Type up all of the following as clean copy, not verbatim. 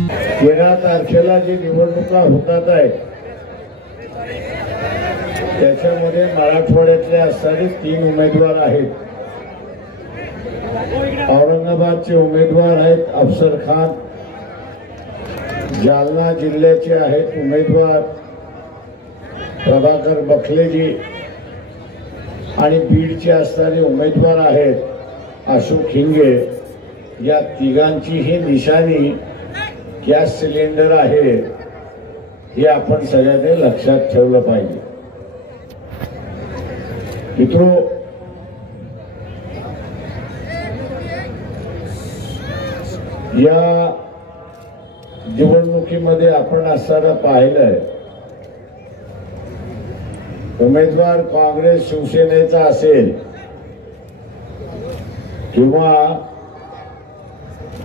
13 तारखेला जी निवडणुका होतात आहेत त्याच्यामध्ये मराठवाड्यातले असणारे 3 उमेदवार आहेत. औरंगाबादचे उमेदवार आहेत अफसर खान, जालना जिल्ह्याचे आहेत उमेदवार प्रभाकर बखलेजी आणि बीडचे असणारे उमेदवार आहेत अशोक हिंगे. या तिघांचीही निशाणी गॅस सिलेंडर आहे हे आपण सगळ्यांनी लक्षात ठेवलं पाहिजे. मित्रो, या निवडणुकीमध्ये आपण असताना पाहिलंय उमेदवार काँग्रेस शिवसेनेचा असेल किंवा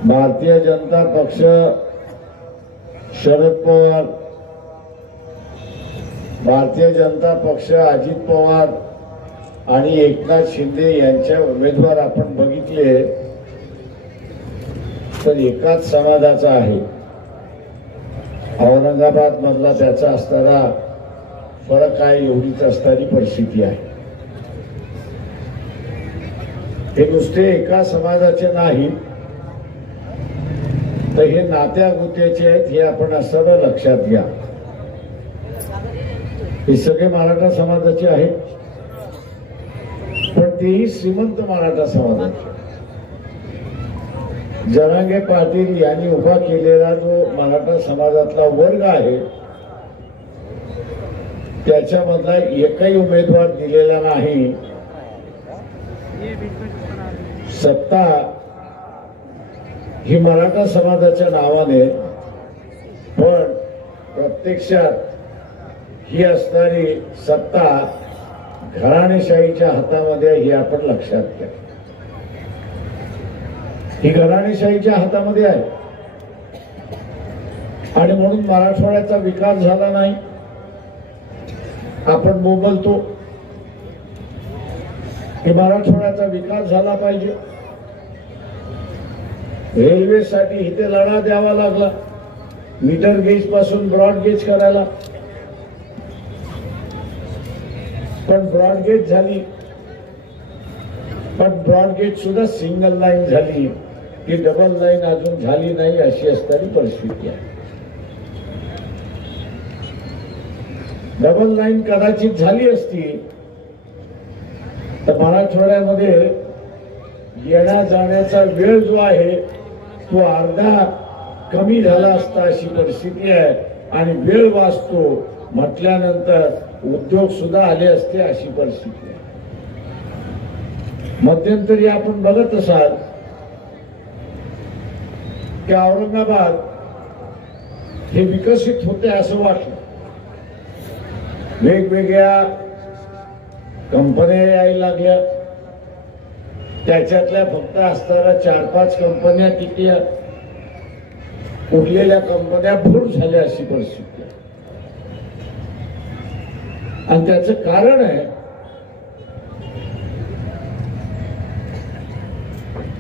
भारतीय जनता पक्ष शरद पवार, भारतीय जनता पक्ष अजित पवार आणि एकनाथ शिंदे यांच्या उमेदवार आपण बघितले तर एकाच समाजाचा आहे. औरंगाबाद मधला त्याचा असणारा फरक आहे एवढीच असणारी परिस्थिती आहे. हे नुसते एका समाजाचे नाही तर हे नात्या गोत्याचे आहेत हे आपण सर्व लक्षात घ्या. हे सगळे मराठा समाजाचे आहेत पण तेही श्रीमंत मराठा समाजाचे. जरांगे पाटील यांनी उभा केलेला जो मराठा समाजातला वर्ग आहे त्याच्यामधला एकही उमेदवार दिलेला नाही. सत्ता ही मराठा समाजाच्या नावाने पण प्रत्यक्षात ही असणारी सत्ता घराणेशाहीच्या हातामध्ये हे आपण लक्षात घ्या. ही घराणेशाहीच्या हातामध्ये आहे आणि म्हणून मराठवाड्याचा विकास झाला नाही आपण बोलतो की मराठवाड्याचा विकास झाला पाहिजे. रेल्वेसाठी इथे लढा द्यावा लागला मीटर गेज पासून ब्रॉड गेज करायला, पण ब्रॉड गेज झाली पण ब्रॉड गेज सुद्धा सिंगल लाईन झाली की डबल लाईन अजून झाली नाही अशी असणारी परिस्थिती आहे. डबल लाईन कदाचित झाली असती तर मराठवाड्यामध्ये येण्या जाण्याचा वेळ जो आहे तो अर्धा कमी झाला असता अशी परिस्थिती आहे आणि वेळ वाचतो म्हटल्यानंतर उद्योग सुद्धा आले असते अशी परिस्थिती आहे. मध्यंतरी आपण बघत असाल की औरंगाबाद हे विकसित होते असं वाटलं. वेगवेगळ्या कंपन्या यायला लागल्या त्याच्यातल्या फक्त असणाऱ्या 4-5 कंपन्या टिकल्या, उरलेल्या कंपन्या फूट झाल्या अशी परिस्थिती आहे. आणि त्याचं कारण आहे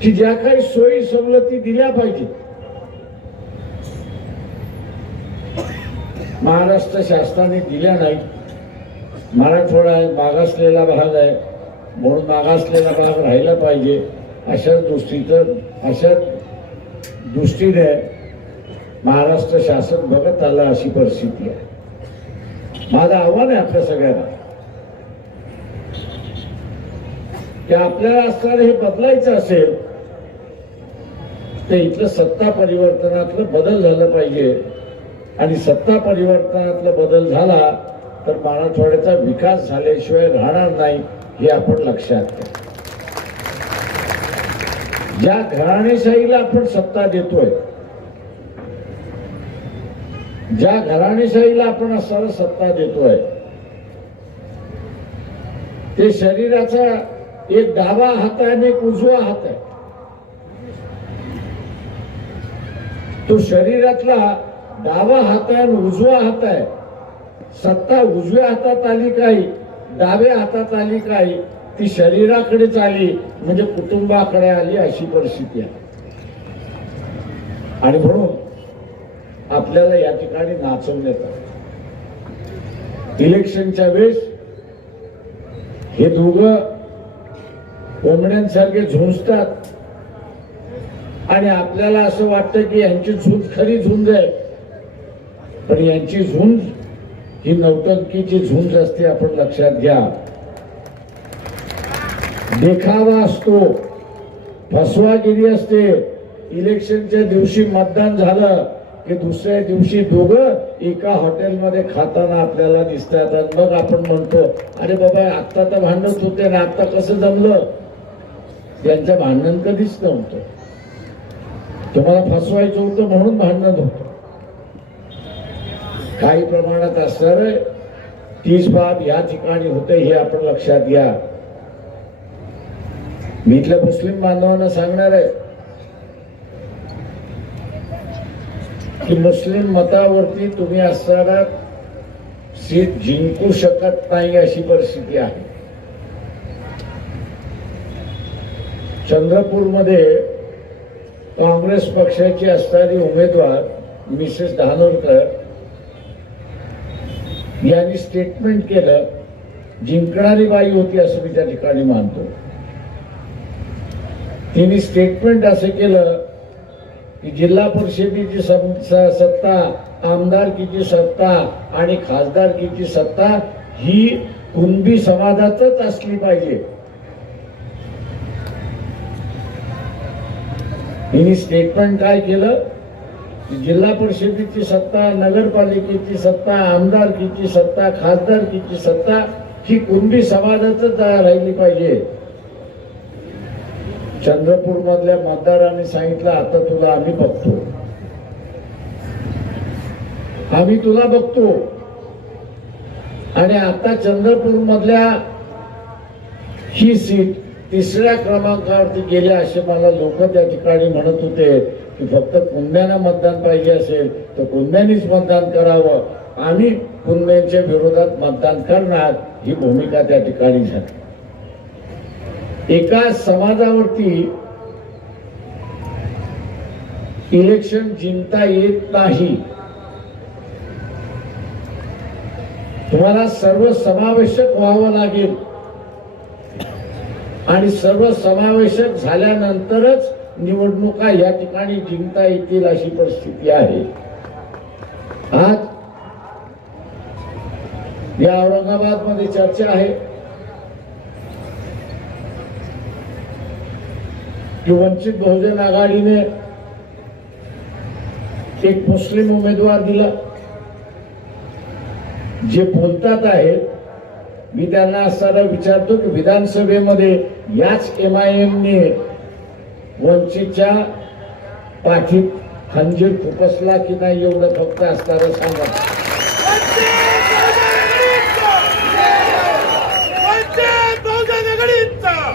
की ज्या काही सोयी सवलती दिल्या पाहिजे महाराष्ट्र शासनाने दिल्या नाही. मराठवाडा मागासलेला भाग आहे म्हणून मागासलेला भाग राहिला पाहिजे अशा दृष्टीने महाराष्ट्र शासन बघत आलं अशी परिस्थिती आहे. माझं आव्हान आहे आपल्या सगळ्यांना की आपल्याला असणारं हे बदलायचं असेल तर इथलं सत्ता परिवर्तनातलं बदल झालं पाहिजे आणि सत्ता परिवर्तनातला बदल झाला तर मराठवाड्याचा विकास झाल्याशिवाय राहणार नाही हे आपण लक्षात घ्या. ज्या घराणेशाहीला आपण सत्ता देतोय, ज्या घराणेशाहीला आपण असणारा सत्ता देतोय ते शरीराचा एक डावा हात आहे आणि एक उजवा हात आहे. तो शरीरातला डावा हात आहे आणि उजवा हात आहे. सत्ता उजव्या हातात आली काही डाव्या हातात आली काही ती शरीराकडेच आली म्हणजे कुटुंबाकडे आली अशी परिस्थिती आहे. आणि म्हणून आपल्याला या ठिकाणी नाचवण्यात आलं. इलेक्शनच्या वेळेस हे दोघं कोंबड्यांसारखे झुंजतात आणि आपल्याला असं वाटतं की यांची झुंज खरी झुंज आहे, पण यांची झुंज ही नौटंकीची झुंज असते. आपण लक्षात घ्या. देखावा असतो, फसवागिरी असते. इलेक्शनच्या दिवशी मतदान झालं की दुसऱ्या दिवशी दोघं एका हॉटेलमध्ये खाताना आपल्याला दिसतात. मग आपण म्हणतो अरे बाबा आता तर भांडत होते ना, आता कसं जमलं. त्यांचं भांडण कधीच नव्हतं. तुम्हाला फसवायचं होतं म्हणून भांडण होतं. काही प्रमाणात असणार तीच बाब या ठिकाणी होते, हे आपण लक्षात घ्या. मी इथल्या मुस्लिम बांधवांना सांगणार आहे की मुस्लिम मतावरती तुम्ही असणारा सीट जिंकू शकत नाही अशी परिस्थिती आहे. चंद्रपूरमध्ये काँग्रेस पक्षाची असणारी उमेदवार मिसेस धानोरकर यांनी स्टेटमेंट केलं. जिंकणारी बाई होती असं मी त्या ठिकाणी मानतो. तिने स्टेटमेंट असं केलं की जिल्हा परिषदेची सत्ता, आमदारकीची सत्ता आणि खासदारकीची सत्ता ही कुणबी समाजातच असली पाहिजे. तिने स्टेटमेंट काय केलं की जिल्हा परिषदेची सत्ता, नगरपालिकेची सत्ता, आमदारकीची सत्ता, खासदारकीची सत्ता ही कुणबी समाजातच राहिली पाहिजे. चंद्रपूर मधल्या मतदारांनी सांगितलं आता तुला आम्ही बघतो, आम्ही तुला बघतो. आणि आता चंद्रपूर मधल्या ही सीट तिसऱ्या क्रमांकावरती गेल्या असे मला लोक त्या ठिकाणी म्हणत होते की फक्त कुंब्यांना मतदान पाहिजे असेल तर कुंब्यांनीच मतदान करावं, आम्ही कुंब्यांच्या विरोधात मतदान करणार, ही भूमिका त्या ठिकाणी झाली. एका समाजावरती इलेक्शन जिंकता येत नाही. तुम्हाला सर्वसमावेशक व्हावं लागेल आणि सर्वसमावेशक झाल्यानंतरच निवडणुका या ठिकाणी जिंकता येतील अशी परिस्थिती आहे. आज या औरंगाबाद मध्ये चर्चा आहे की वंचित बहुजन आघाडीने एक मुस्लिम उमेदवार दिला. जे बोलतात आहेत मी त्यांना असताना विचारतो की विधानसभेमध्ये याच MIM ने वंचितच्या पाठीत खंजीर खुपसला की नाही एवढं फक्त असताना सांगा.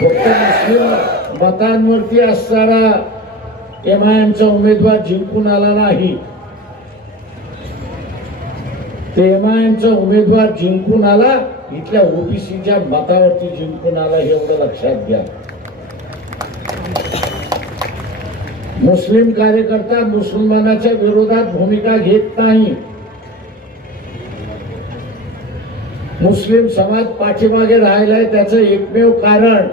फक्त मुस्लिम मतांवरती असणारा MIMचा उमेदवार जिंकून आला नाही, ते MIMचा उमेदवार जिंकून आला इथल्या OBCच्या मतावरती जिंकून आला, हे एवढं लक्षात घ्या. मुस्लिम कार्यकर्ता मुसलमानाच्या विरोधात भूमिका घेत नाही. मुस्लिम समाज पाठीमागे राहिलाय त्याचं एकमेव कारण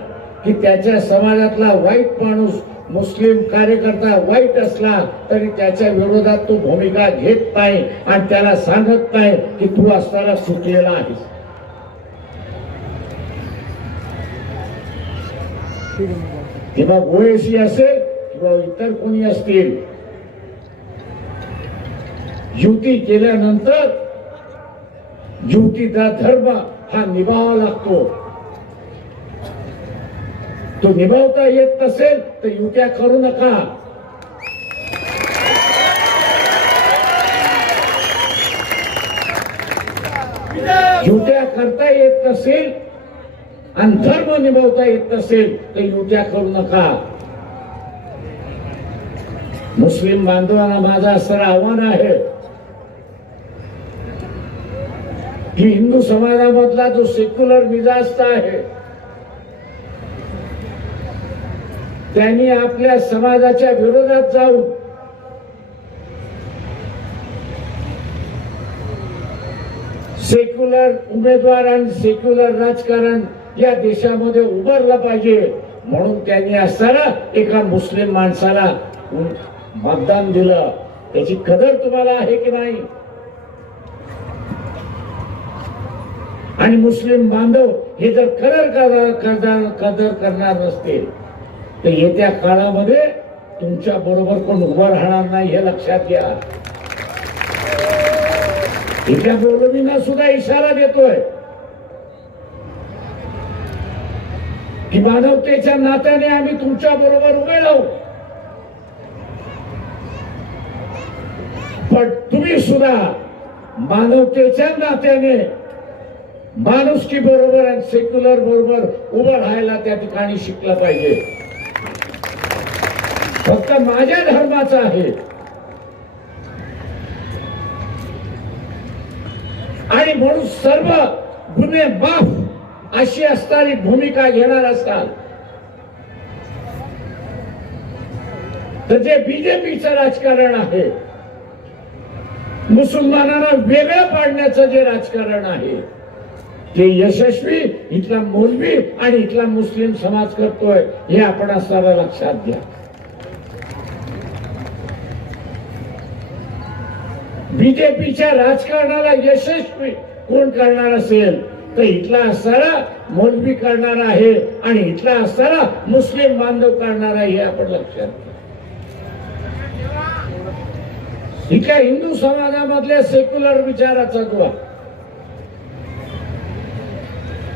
की त्याच्या समाजातला वाईट माणूस मुस्लिम कार्यकर्ता वाईट असला तरी त्याच्या विरोधात तो भूमिका घेत नाही आणि त्याला सांगत नाही की तू असताना चुकलेला आहेस. किंवा ओएसी असेल किंवा इतर कोणी असतील, युती केल्यानंतर युतीचा धर्म हा निभावावा लागतो. तो निभावता येत नसेल तर युत्या करू नका. युत्या करता येत नसेल आणि धर्म निभावता येत नसेल तर युत्या करू नका. मुस्लिम बांधवांना माझं असं आव्हान आहे की हिंदू समाजामधला जो सेक्युलर मिजाज आहे त्यांनी आपल्या समाजाच्या विरोधात जाऊन सेक्युलर उमेदवार आणि सेक्युलर राजकारण या देशामध्ये उभारलं पाहिजे, म्हणून त्यांनी असताना एका मुस्लिम माणसाला मतदान दिलं. त्याची कदर तुम्हाला आहे की नाही? आणि मुस्लिम बांधव हे जर कदर करणार नसतील तर येत्या काळामध्ये तुमच्या बरोबर कोण उभं राहणार नाही, हे लक्षात घ्या. इथल्या मौलवींना सुद्धा इशारा देतोय की मानवतेच्या नात्याने आम्ही तुमच्या बरोबर उभे राहू, पण तुम्ही सुद्धा मानवतेच्या नात्याने माणुसकी बरोबर आणि सेक्युलर बरोबर उभं राहायला त्या ठिकाणी शिकलं पाहिजे. फक्त माझ्या धर्माचा आहे आणि म्हणून सर्व गुन्हे माफ अशी असणारी भूमिका घेणार असतात तर जे बीजेपीचं राजकारण आहे, मुसलमानांना वेगळं पाडण्याचं जे राजकारण आहे, ते यशस्वी इथला मौलवी आणि इथला मुस्लिम समाज करतोय, हे आपण सारा लक्षात घ्या. बीजेपीच्या राजकारणाला यशस्वी कोण करणार असेल तर इथला असणारा मौलवी करणार आहे आणि इथला असणारा मुस्लिम बांधव करणार आहे, हे आपण लक्षात घ्या. इथल्या हिंदू समाजामधल्या सेक्युलर विचाराचा जो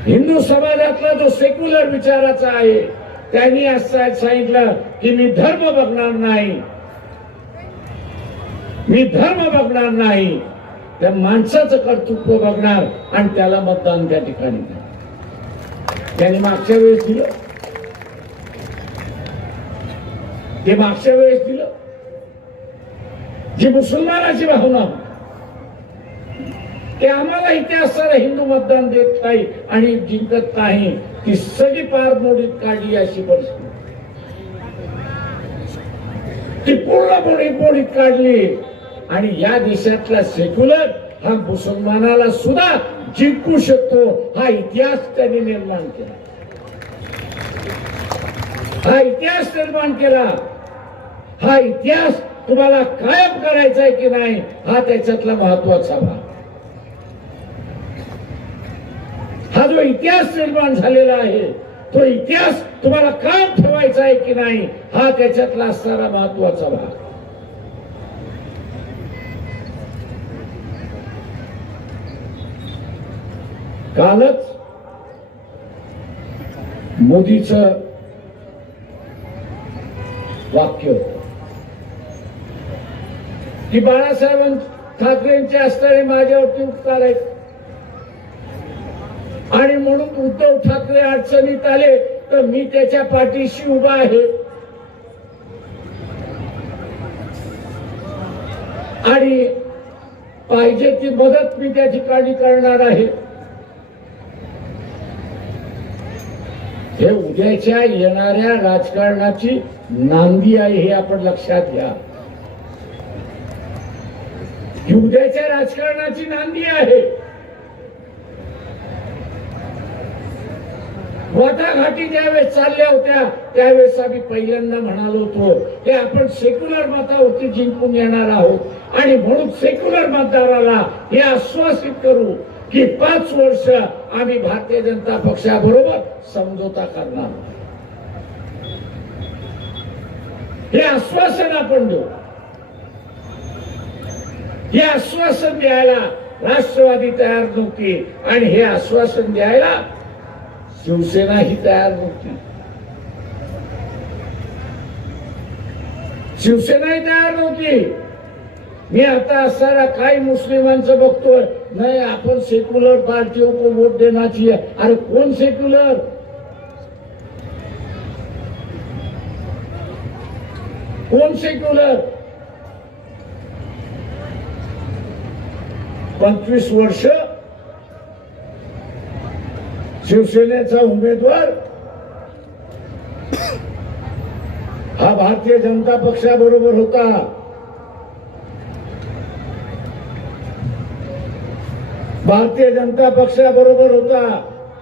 हिंदू समाजातला जो सेक्युलर विचाराचा आहे, त्यांनी असं सांगितलं की मी धर्म बघणार नाही, मी धर्म बघणार नाही, त्या माणसाचं कर्तृत्व बघणार आणि त्याला मतदान त्या ठिकाणी. त्यांनी मागच्या वेळेस दिलं, ते मागच्या वेळेस दिलं. जी मुसलमानाची भावना ते आम्हाला इथे असणारा हिंदू मतदान देत नाही आणि जिंकत नाही, ती सगळी पार मोडीत काढली अशी परिस्थिती, ती पूर्ण मोडीत काढली. आणि या देशातला सेक्युलर हा मुसलमानाला सुद्धा जिंकू शकतो, हा इतिहास त्यांनी निर्माण केला, हा इतिहास निर्माण केला. हा इतिहास तुम्हाला कायम करायचा आहे की नाही, हा त्याच्यातला महत्वाचा भाग. हा जो इतिहास निर्माण झालेला आहे, तो इतिहास तुम्हाला कायम ठेवायचा आहे की नाही, हा त्याच्यातला असणारा महत्वाचा भाग. कालच मोदीचं वाक्य होतं की बाळासाहेब ठाकरेंचे असणारे माझ्यावरती उपकार आहेत आणि म्हणून उद्धव ठाकरे अडचणीत आले तर मी त्याच्या पाठीशी उभा आहे आणि पाहिजे ती मदत मी त्या ठिकाणी करणार आहे. हे उद्याच्या येणाऱ्या राजकारणाची नांदी आहे, हे आपण लक्षात घ्या. ही उद्याच्या राजकारणाची नांदी आहे. वाटाघाटी ज्यावेळेस चालल्या होत्या त्यावेळेस आम्ही पहिल्यांदा म्हणालो होतो की आपण सेक्युलर मतावरती जिंकून येणार आहोत आणि म्हणून सेक्युलर मतदाराला हे आश्वासित करू की 5 वर्ष आम्ही भारतीय जनता पक्षाबरोबर समझोता करणार, हे आश्वासन आपण देऊ. हे आश्वासन द्यायला राष्ट्रवादी तयार नव्हती आणि हे आश्वासन द्यायला शिवसेना ही तयार नव्हती, शिवसेना ही तयार नव्हती. मी आता असणारा काही मुस्लिमांचं बघतोय, नाही आपण सेक्युलर पार्टियों को वोट देना चाहिए. अरे कौन सेक्युलर? कौन सेक्युलर? 25 वर्ष शिवसेनेचा उमेदवार हा भारतीय जनता पक्षाबरोबर होता. भारतीय जनता पक्षाबरोबर होता,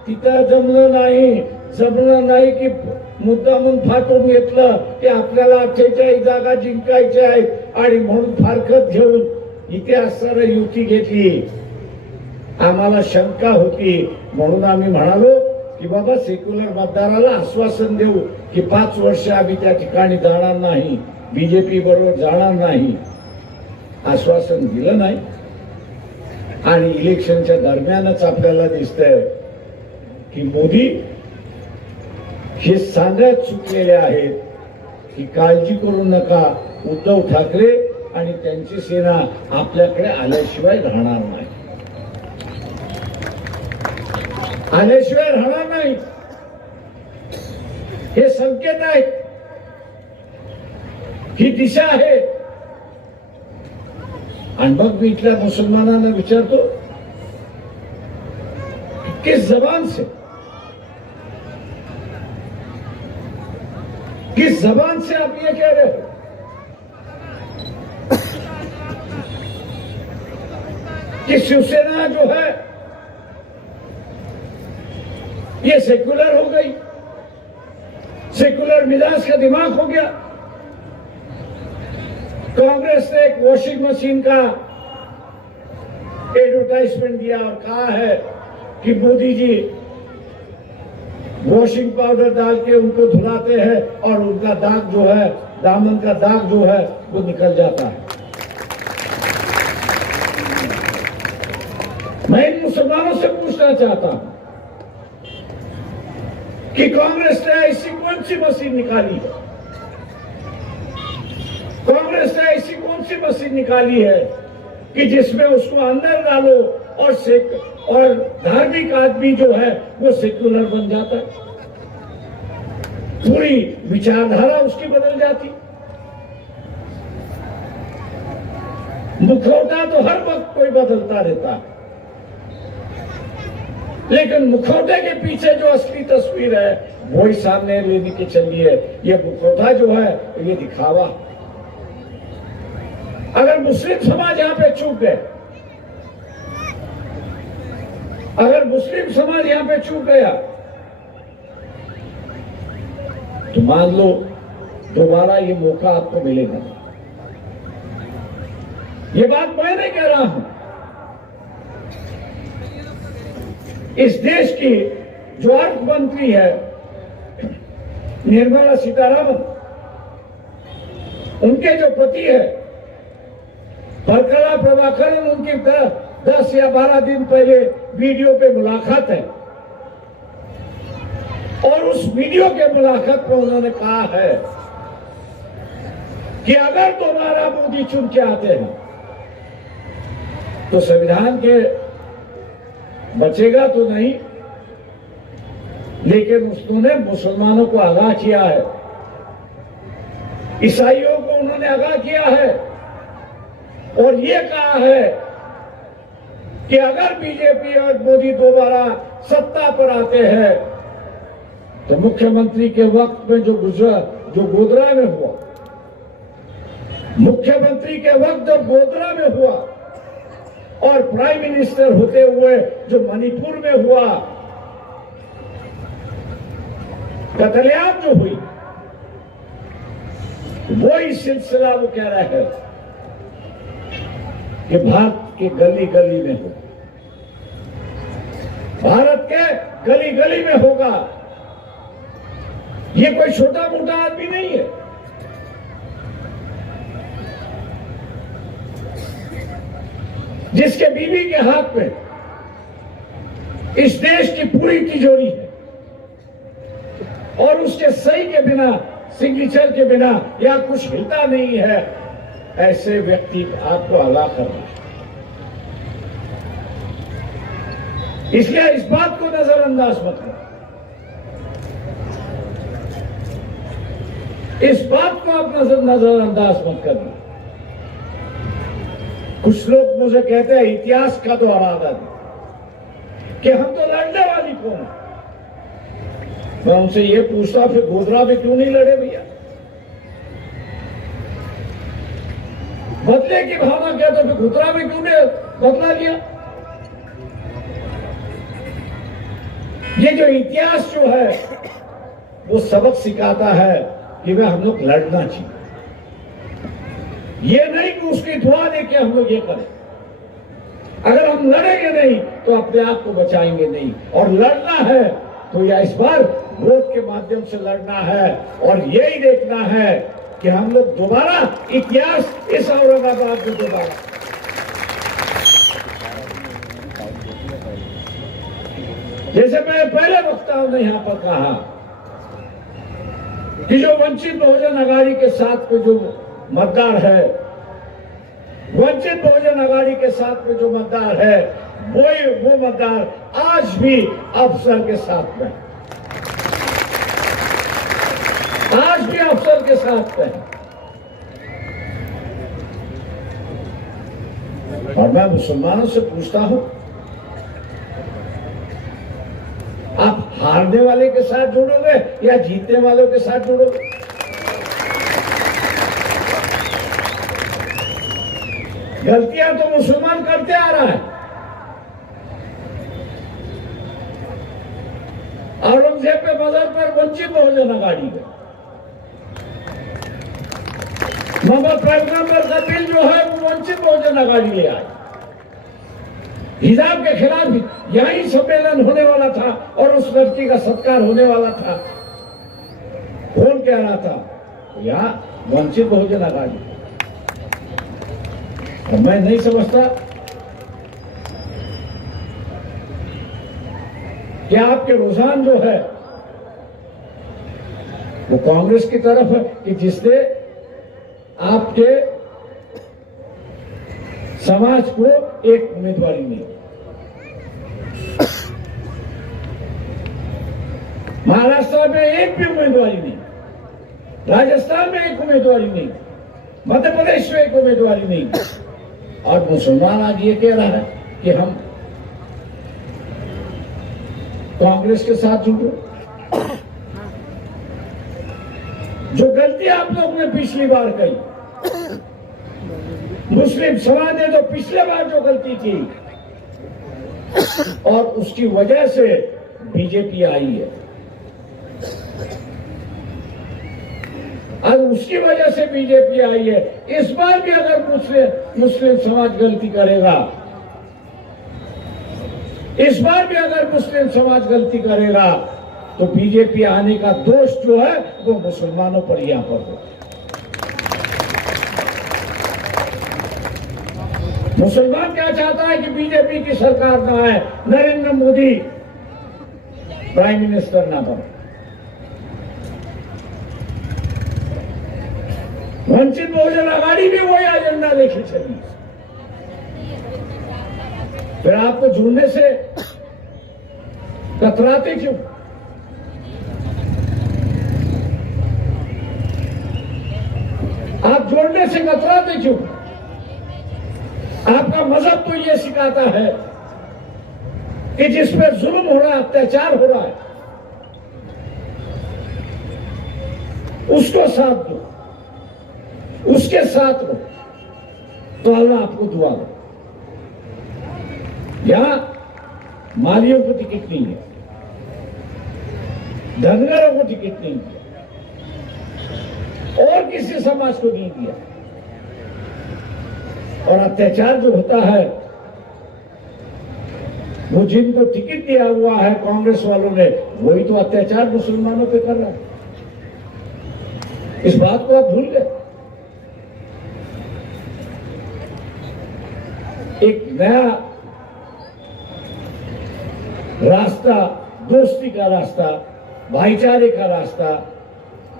तिथं जमलं नाही की मुद्दामून फाटून घेतलं की आपल्याला 48 जागा जिंकायच्या आहेत आणि म्हणून फारकत घेऊन इथे असणारी युती घेतली. आम्हाला शंका होती म्हणून आम्ही म्हणालो की बाबा सेक्युलर मतदाराला आश्वासन देऊ की 5 वर्ष आम्ही त्या ठिकाणी जाणार नाही, बीजेपी बरोबर जाणार नाही. आश्वासन दिलं नाही आणि इलेक्शनच्या दरम्यानच आपल्याला दिसतंय की मोदी हे सांगत चुकलेले आहेत की काळजी करू नका, उद्धव ठाकरे आणि त्यांची सेना आपल्याकडे आल्याशिवाय राहणार नाही, आल्याशिवाय राहणार नाही. हे संकेत आहेत, ही दिशा आहे. आणि मग मी इथल्या मुसलमानांना विचारतो, किस जबान से आप ये कह रहे हो? कि शिवसेना जो है ये सेक्युलर हो गई, सेक्युलर मिजाज का दिमाग हो गया. कांग्रेस ने एक वॉशिंग मशीन का एडवर्टाइजमेंट दिया और कहा है कि मोदी जी वॉशिंग पाउडर डाल के उनको धुलाते हैं और उनका दाग जो है, दामन का दाग जो है वो निकल जाता है. मैं इन मुसलमानों से पूछना चाहता हूं कि कांग्रेस ने ऐसी कौन सी मशीन निकाली है, कांग्रेस ने ऐसी कौन सी मशीन निकाली है कि जिसमें उसको अंदर डालो और धार्मिक आदमी जो है वो सेक्युलर बन जाता है, पूरी विचारधारा उसकी बदल जाती. मुखौटा तो हर वक्त कोई बदलता रहता है, लेकिन मुखौटे के पीछे जो असली तस्वीर है वही सामने लेने की चलिए. ये मुखौटा जो है ये दिखावा. अगर मुस्लिम समाज यहां पे चूक गए, अगर मुस्लिम समाज यहां पे चूक गया तो मान लो दोबारा ये मौका आपको मिलेगा. ये बात मैं नहीं कह रहा हूं, इस देश की जो अर्थ मंत्री है निर्मला सीतारामन, उनके जो पति है भरकला प्रभाकरन, उनकी 10 या 12 दिन पहले वीडियो पे मुलाकात है और उस वीडियो के मुलाकात में उन्होंने कहा है कि अगर दोबारा मोदी चुन के आते हैं तो संविधान के बचेगा तो नहीं, लेकिन उन्होंने मुसलमानों को आगाह किया है, ईसाइयों को उन्होंने आगाह किया है और ये कहा है कि अगर बीजेपी और मोदी दोबारा सत्ता पर आते हैं तो मुख्यमंत्री के वक्त में जो गोधरा में हुआ, मुख्यमंत्री के वक्त जो गोधरा में हुआ और प्राइम मिनिस्टर होते हुए जो मणिपुर में हुआ कत्लेआम जो हुई, वही सिलसिला वो कह रहा है कि भारत के गली गली में हो, भारत के गली गली में होगा. ये कोई छोटा मोटा आदमी नहीं है. जिसके बीवी के हाथ में इस देश की पूरी तिजोरी है और उसके सही के बिना, सिग्नेचर के बिना या कुछ हिलता नहीं है, ऐसे व्यक्ति आपको अला करना. इसलिए इस बात को नजरअंदाज मत करो, इस बात को आप नजरअंदाज मत करना. कुछ लोग मुझे कहते हैं इतिहास का दोहराना कि हम तो लड़ने वाली कौन है. मैं उनसे ये पूछता फिर गोधरा में क्यों नहीं लड़े भैया? बदले की भावना क्या, तो फिर गोधरा में क्यों नहीं बदला लिया? ये जो इतिहास जो है वो सबक सिखाता है कि वे हम लोग लड़ना चाहिए। ये नहीं कि उसकी दुआ देके हम लोग ये करें। अगर हम लड़ेंगे नहीं तो अपने आप को बचाएंगे नहीं, और लड़ना है तो या इस बार वोट के माध्यम से लड़ना है, और यही देखना है कि हम लोग दोबारा इतिहास इस औरंगाबाद में दोबारा। जैसे मैं पहले वक्ताओं ने यहां पर कहा कि जो वंचित बहुजन अघाड़ी के साथ में जो मतदार है, वंचित बहुजन अघाड़ी के साथ में जो मतदार है, वो मतदार आज भी अफसर के साथ में, आज भी अफसर के साथ में। और मैं मुसलमानों से पूछता हूं, आप हारने वाले के साथ जुड़ोगे या जीतने वालों के साथ जुड़ोगे? गलतियां तो मुसलमान करते आ रहा है। औरंगजेब के मदर पर वंचित बहुजन अघाड़ी है। मोहम्मद पैगंबर का बिल जो है वो वंचित बहुजन अघाड़ी ले आए। हिजाब के खिलाफ यही सम्मेलन होने वाला था और उस लड़की का सत्कार होने वाला था। कौन कह रहा था? यहाँ वंचित बहुजन अघाड़ी। और मैं नहीं समझता कि आपके रुझान जो है वो कांग्रेस की तरफ है कि जिसने आपके समाज को एक उम्मीदवारी नहीं, महाराष्ट्र में एक भी उम्मीदवारी नहीं, राजस्थान में एक उम्मीदवारी नहीं, मध्य प्रदेश में एक उम्मीदवारी नहीं, और मुसलमान आज ये कह रहा है कि हम कांग्रेस के साथ जुड़े। जो गलती आप लोग ने पिछली बार कही, मुस्लिम समाज ने तो पिछले बार जो गलती की और उसकी वजह से बीजेपी आई है, अब उसकी वजह से बीजेपी आई है। इस बार भी अगर मुस्लिम समाज गलती करेगा, इस बार भी अगर मुस्लिम समाज गलती करेगा तो बीजेपी आने का दोष जो है वो मुसलमानों पर यहां पर होगा। मुसलमान क्या चाहता है कि बीजेपी की सरकार ना आए, नरेंद्र मोदी प्राइम मिनिस्टर ना बने। वंचित बहुजन अघाड़ी भी वही एजेंडा लेके चली। फिर आपको जुड़ने से कतराते क्यों? आप जोड़ने से कतराते क्यों? आपका मजहब तो ये सिखाता है कि जिस पर जुल्म हो रहा है, अत्याचार हो रहा है, उसको साथ दो, उसके साथ रहो, तो अल्लाह आपको दुआ दे। यहां मालियों को टिकट नहीं है, धनगरों को टिकट नहीं दिया, और किसी समाज को नहीं दिया। और अत्याचार जो होता है वो जिनको टिकट दिया हुआ है कांग्रेस वालों ने, वही तो अत्याचार मुसलमानों पे कर रहा है। इस बात को आप भूल गए। एक नया रास्ता, दोस्ती का रास्ता, भाईचारे का रास्ता,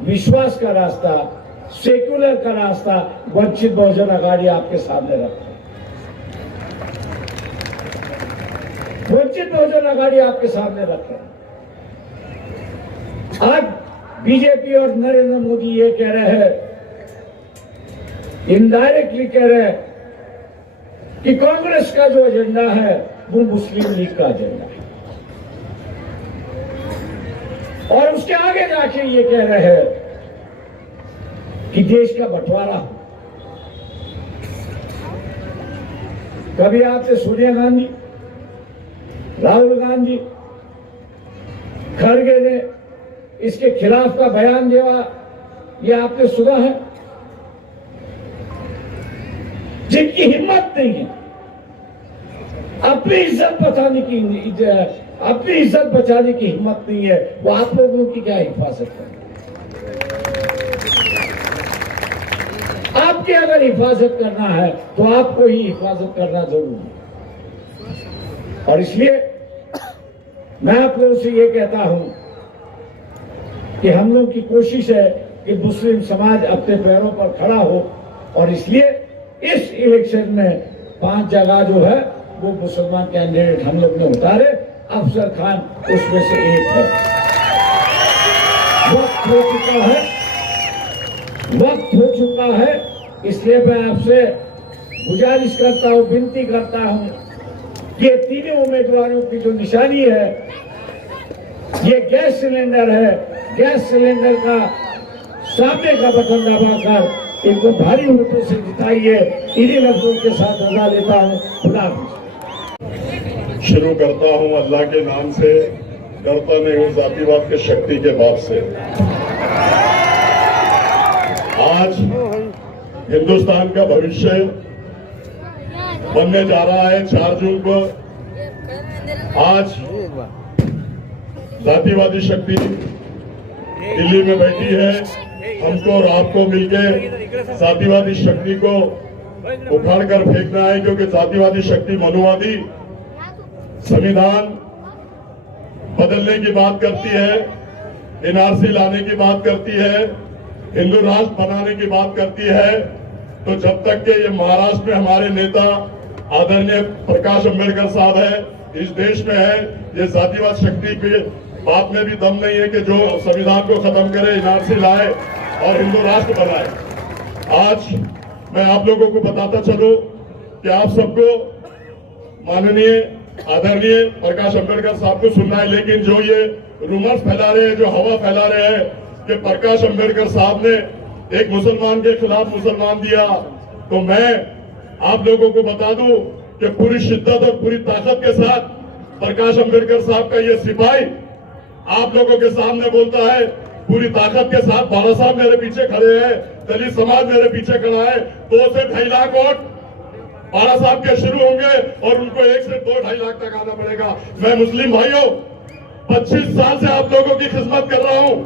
विश्वास का रास्ता, सेक्युलर का रास्ता वंचित बहुजन अघाड़ी आपके सामने रखता है। वंचित बहुजन अघाड़ी आपके सामने रखता है। आज बीजेपी और नरेंद्र मोदी ये कह रहे हैं, इनडायरेक्टली कह रहे हैं कि कांग्रेस का जो एजेंडा है वो मुस्लिम लीग का एजेंडा है, और उसके आगे जाके ये कह रहे हैं कि देश का बंटवारा। कभी आपने सोनिया गांधी, राहुल गांधी खड़गे ने इसके खिलाफ का बयान दिया, ये आपने सुना है? जिनकी हिम्मत नहीं है अपनी इज्जत बचाने की, अपनी इज्जत बचाने की हिम्मत नहीं है, वो आप लोगों की क्या हिफाजत करें? आपकी अगर हिफाजत करना है तो आपको ही हिफाजत करना जरूरी है। और इसलिए मैं आप लोगों से ये कहता हूं कि हम लोग की कोशिश है कि मुस्लिम समाज अपने पैरों पर खड़ा हो, और इसलिए इस इलेक्शन में 5 जगह जो है वो मुसलमान कैंडिडेट हम लोग ने उतारे। अफजल खान उसमें से एक है। वक्त हो चुका है, वक्त हो चुका है। इसलिए मैं आपसे गुजारिश करता हूं, विनती करता हूं कि ये तीनों उम्मीदवारों की जो निशानी है ये गैस सिलेंडर है। गैस सिलेंडर का सामने का बटन दबाकर इनको भारी वोटों से जिताइए। इन्हीं लफ्जों के साथ रजा लेता हूं। खुदा हाफिज। शुरू करता हूं अल्लाह के नाम से, करता नहीं हूं जातिवाद के शक्ति के बाप से। आज हिंदुस्तान का भविष्य बनने जा रहा है 4 जून को। आज जातिवादी शक्ति दिल्ली में बैठी है। हमको और आपको मिलकर जातिवादी शक्ति को उखाड़ कर फेंकना है, क्योंकि जातिवादी शक्ति मनुवादी संविधान बदलने की बात करती है, एनआरसी लाने की बात करती है, हिंदू राष्ट्र बनाने की बात करती है। तो जब तक के ये महाराष्ट्र में हमारे नेता आदरणीय प्रकाश अंबेडकर साहब है, इस देश में है, ये जातिवाद शक्ति की बात में भी दम नहीं है कि जो संविधान को खत्म करे, एनआरसी लाए और हिंदू राष्ट्र बनाए। आज मैं आप लोगों को बताता चलूं कि आप सबको माननीय आदरणीय प्रकाश अंबेडकर साहब को सुनना है, लेकिन जो ये रूमर्स फैला रहे हैं, जो हवा फैला रहे हैं कि प्रकाश अंबेडकर साहब ने एक मुसलमान के खिलाफ मुसलमान दिया, तो मैं आप लोगों को बता दूं कि पूरी शिद्दत और पूरी ताकत के साथ प्रकाश अंबेडकर साहब का ये सिपाही आप लोगों के सामने बोलता है, पूरी ताकत के साथ बाबा साहब मेरे पीछे खड़े हैं, दलित समाज मेरे पीछे खड़ा है, 2 से 2.5 लाख वोट बाबा साहब के शुरू होंगे और उनको 1 से 2.5 लाख तक आना पड़ेगा। मैं मुस्लिम भाइयों 25 साल से आप लोगों की खिदमत कर रहा हूं,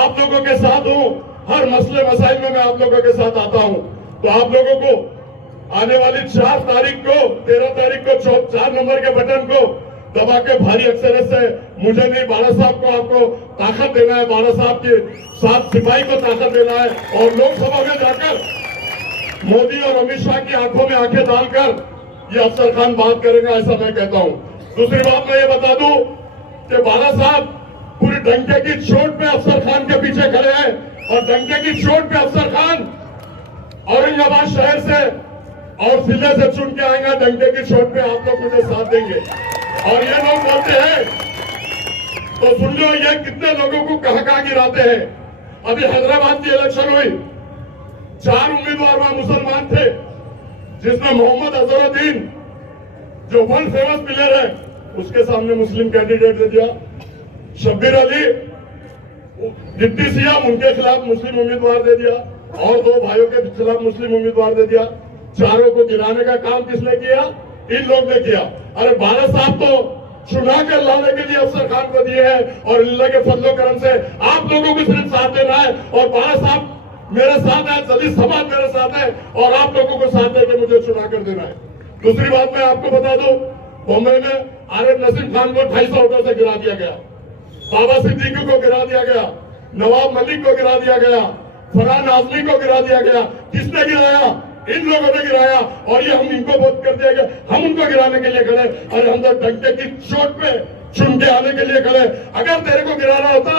आप लोगों के साथ हूं, हर मसले मसाइल में मैं आप लोगों के साथ आता हूं। तो आप लोगों को आने वाली 4 तारीख को 13 तारीख को 4 नंबर के बटन को दबा के भारी अक्सरियत से, मुझे नहीं बाला साहब को आपको ताकत देना है, बाला साहब के साथ सिपाही को ताकत देना है, और लोकसभा में जाकर मोदी और अमित शाह की आंखों में आंखें डालकर ये अफसर खान बात करेंगे, ऐसा मैं कहता हूं। दूसरी बात मैं ये बता दूं कि बाला साहब पूरी डंके की चोट पे अफसर खान के पीछे खड़े हैं, और डंके की चोट पे अफसर खान औरंगाबाद शहर से और जिले से चुन के आएंगे। डंके की चोट पे आप लोग मुझे साथ देंगे। और ये लोग बोलते हैं तो सुन लो, ये कितने लोगों को कहां गिराते हैं। अभी हैदराबाद की इलेक्शन हुई, 4 उम्मीदवार वहां मुसलमान थे, जिसमें मोहम्मद अजहरुद्दीन जो वर्ल्ड फेमस प्लेयर है उसके सामने मुस्लिम कैंडिडेट दे दिया। शब्बीर अली डिप्टी सीएम, उनके खिलाफ मुस्लिम उम्मीदवार दे दिया, और 2 भाइयों के खिलाफ मुस्लिम उम्मीदवार दे दिया। चारों को गिराने का काम किसने किया? इन लोग ने किया। अरे बाला साहब तो चुना कर लाने के लिए अफसर खान को दिए हैं, और अल्लाह के फजलो करम से आप लोगों को सिर्फ साथ देना है, और बाला साहब मेरे साथ है, दलित समाज मेरे साथ है, और आप लोगों को साथ देकर मुझे चुना कर देना है। दूसरी बात मैं आपको बता दूं, बॉम्बे में आरिफ नसीम खान को 250 वोटों से गिरा दिया गया, बाबा सिद्दीकी को गिरा दिया गया, नवाब मलिक को गिरा दिया गया, फरहान आजमी को गिरा दिया गया। किसने गिराया? इन लोगों ने गिराया, और ये हम इनको वोट कर दिया गया, हम उनको गिराने के लिए खड़े। अरे हम तो डंके की चोट पे चुन के आने के लिए खड़े। अगर तेरे को गिराना होता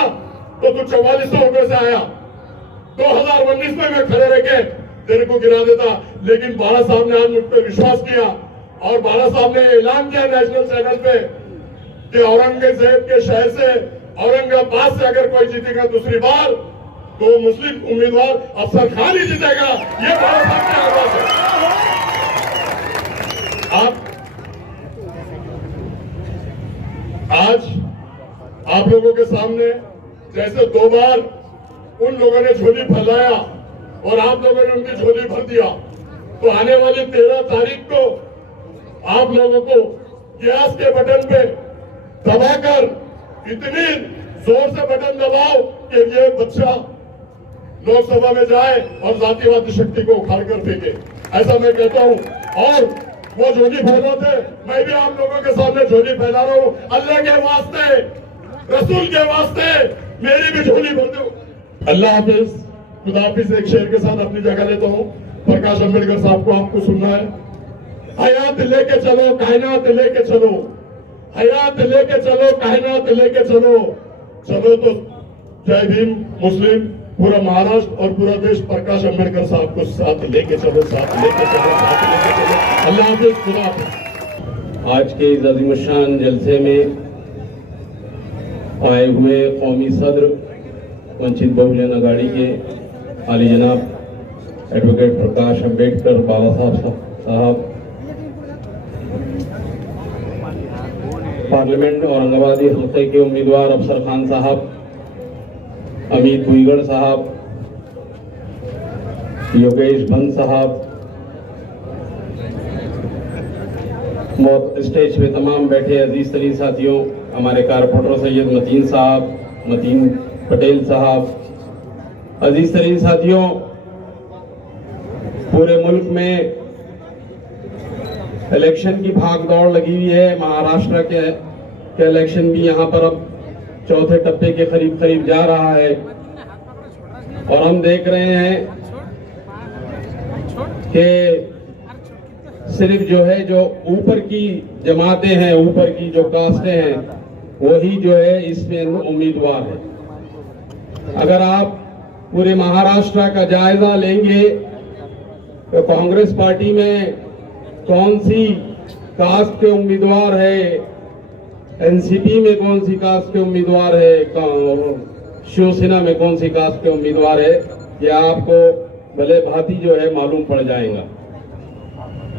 तो तू 4400 वोटों से आया, 2019 में मैं खड़े रह के तेरे को गिरा देता। लेकिन बाला साहब ने आज मुझ पर विश्वास किया, और बाला साहब ने ऐलान किया नेशनल चैनल पे कि औरंगजेब के शहर से, औरंगाबाद से अगर कोई जीतेगा दूसरी बार, तो मुस्लिम उम्मीदवार अफसर खान ही जीतेगा। ये बाला साहब के आवाज है। आप लोगों के सामने जैसे 2 बार उन लोगों ने झोली फैलाया और आप लोगों ने उनकी झोली भर दिया, तो आने वाली 13 तारीख को आप लोगों को गैस के बटन पे दबाकर इतनी जोर से बटन दबाओ कि ये बच्चा लोकसभा में जाए और जातिवादी शक्ति को उखाड़ कर फेंके। ऐसा मैं कहता हूं। और वो झोली फैलाते, मैं भी आप लोगों के सामने झोली फैला रहा हूं। अल्लाह के वास्ते, रसूल के वास्ते मेरी भी झोली भर दो। अल्लाह हाफिज, खुदा हाफिज। एक शेर के साथ अपनी जगह लेता हूं। प्रकाश अम्बेडकर साहब को आपको सुनना है। हयात लेके चलो, कायनात लेके चलो, हयात लेके चलो, कायनात लेके चलो। चलो तो जय भीम मुस्लिम, पूरा महाराष्ट्र और पूरा देश प्रकाश अम्बेडकर साहब को साथ लेके चलो, साथ लेके चलो, साथ लेके चलो। अल्लाह हाफिज, खुदा हाफिज। आज के इस अज़ीमुश्शान जलसे में आए हुए कौमी सदर वंचित बहुजन अघाड़ी के आली जनाब एडवोकेट प्रकाश अम्बेडकर बाला साहब, पार्लियामेंट औरंगाबादी हल्के के उम्मीदवार अफसर खान साहब, अमित भुईगढ़ साहब, योगेश भंग साहब, स्टेज पे तमाम बैठे अजीज तरीन साथियों, हमारे कारपोरेटर सैयद मतीन साहब, मतीन पटेल साहब, अजीज तरीन साथियों, पूरे मुल्क में इलेक्शन की भाग दौड़ लगी हुई है। महाराष्ट्र के इलेक्शन भी यहाँ पर अब चौथे टप्पे के करीब जा रहा है और हम देख रहे हैं कि सिर्फ जो है जो ऊपर की जमातें हैं, ऊपर की जो कास्टें हैं, वही जो है इसमें उम्मीदवार है। अगर आप पूरे महाराष्ट्र का जायजा लेंगे तो कांग्रेस पार्टी में कौन सी कास्ट के उम्मीदवार है, एनसीपी में कौन सी कास्ट के उम्मीदवार है, शिवसेना में कौन सी कास्ट के उम्मीदवार है, ये आपको भले भांति जो है मालूम पड़ जाएगा।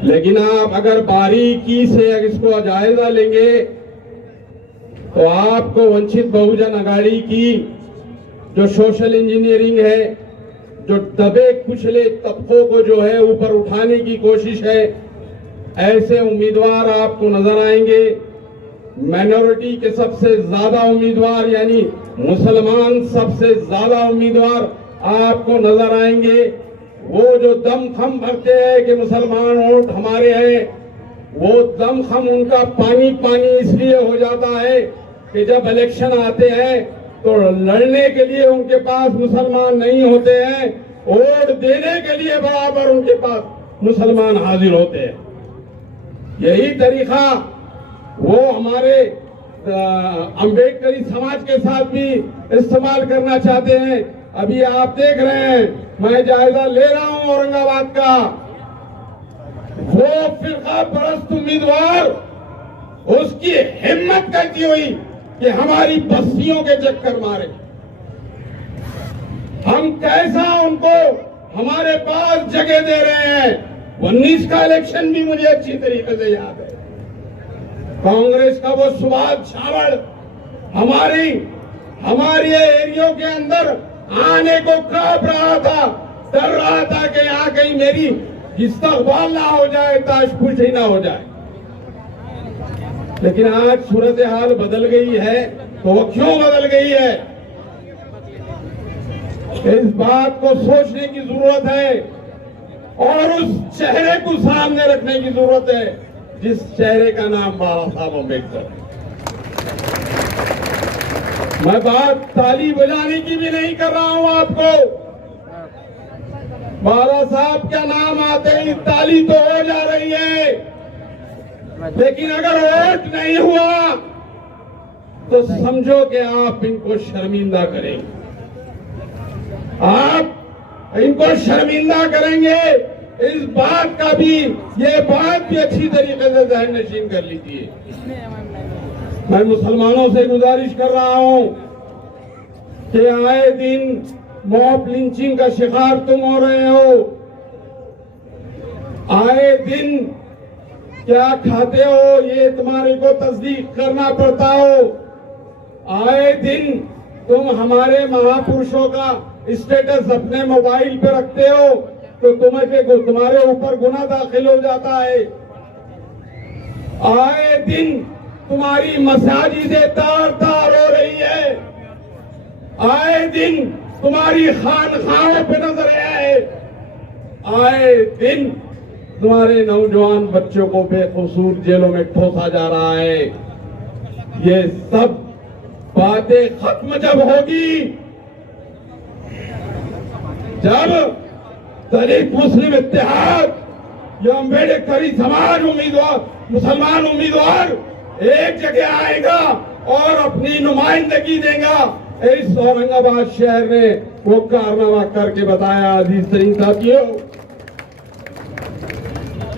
लेकिन आप अगर बारीकी से इसको जायजा लेंगे तो आपको वंचित बहुजन अघाड़ी की जो सोशल इंजीनियरिंग है, जो दबे कुचले तबकों को जो है ऊपर उठाने की कोशिश है, ऐसे उम्मीदवार आपको नजर आएंगे। माइनॉरिटी के सबसे ज्यादा उम्मीदवार यानी मुसलमान सबसे ज्यादा उम्मीदवार आपको नजर आएंगे। वो जो दमखम भरते हैं कि मुसलमान वोट हमारे हैं, वो दमखम उनका पानी पानी इसलिए हो जाता है कि जब इलेक्शन आते हैं तो लड़ने के लिए उनके पास मुसलमान नहीं होते हैं, वोट देने के लिए बराबर उनके पास मुसलमान हाजिर होते हैं। यही तरीका वो हमारे अम्बेडकरी समाज के साथ भी इस्तेमाल करना चाहते हैं। अभी आप देख रहे हैं, मैं जायजा ले रहा हूं औरंगाबाद का, वो फिरका परस्त उम्मीदवार उसकी हिम्मत करती हुई कि हमारी बस्तियों के चक्कर मारे। हम कैसा उनको हमारे पास जगह दे रहे हैं। 19 का इलेक्शन भी मुझे अच्छी तरीके से याद है। कांग्रेस का वो सुभाष छावड़ हमारी एरियो के अंदर आने को कांप रहा था, डर रहा था कि यहाँ कहीं मेरी इस्तकबाल ना हो जाए, ताशपुशी ना हो जाए। लेकिन आज सूरत हाल बदल गई है। तो वो क्यों बदल गई है, इस बात को सोचने की जरूरत है और उस चेहरे को सामने रखने की जरूरत है जिस चेहरे का नाम बाबा साहब अम्बेडकर। मैं बात ताली बजाने की भी नहीं कर रहा हूं आपको। बाबा साहब का नाम आते ही ताली तो हो जा रही है, लेकिन अगर वोट नहीं हुआ तो समझो कि आप इनको शर्मिंदा करेंगे, आप इनको शर्मिंदा करेंगे। इस बात का भी, ये बात भी अच्छी तरीके से ज़हन नशीन कर लीजिए। मैं मुसलमानों से गुजारिश कर रहा हूं कि आए दिन मॉब लिंचिंग का शिकार तुम हो रहे हो, आए दिन क्या खाते हो ये तुम्हारे को तस्दीक करना पड़ता हो। आए दिन तुम हमारे महापुरुषों का स्टेटस अपने मोबाइल पे रखते हो तो तुम्हारे ऊपर गुनाह दाखिल हो जाता है। आए दिन तुम्हारी मसाजिदें तार तार हो रही है। आए दिन तुम्हारी खानखाओं पे नजर आए। आए दिन तुम्हारे नौजवान बच्चों को बेकसूर जेलों में ठोसा जा रहा है। ये सब बातें खत्म जब होगी, जब दलित मुस्लिम इत्तेहाद या अम्बेडकरी समाज उम्मीदवार, मुसलमान उम्मीदवार एक जगह आएगा और अपनी नुमाइंदगी देगा। इस औरंगाबाद शहर ने वो कारनामा करके बताया। अजीज तरीन साथियों,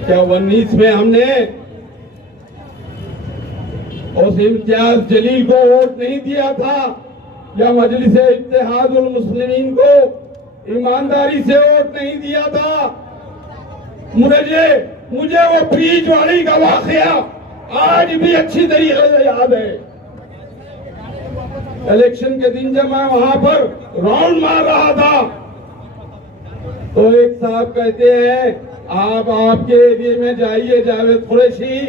क्या 19 में हमने उस इम्तियाज जलील को वोट नहीं दिया था, या मजलिस इत्तेहादुल मुस्लिमीन को ईमानदारी से वोट नहीं दिया था? मुझे वो ब्रिज वाली का वाकया आज भी अच्छी तरीके से याद है। इलेक्शन के दिन जब मैं वहां पर राउंड मार रहा था तो एक साहब कहते हैं, आप आपके एरिया में जाइए जावेद कुरैशी,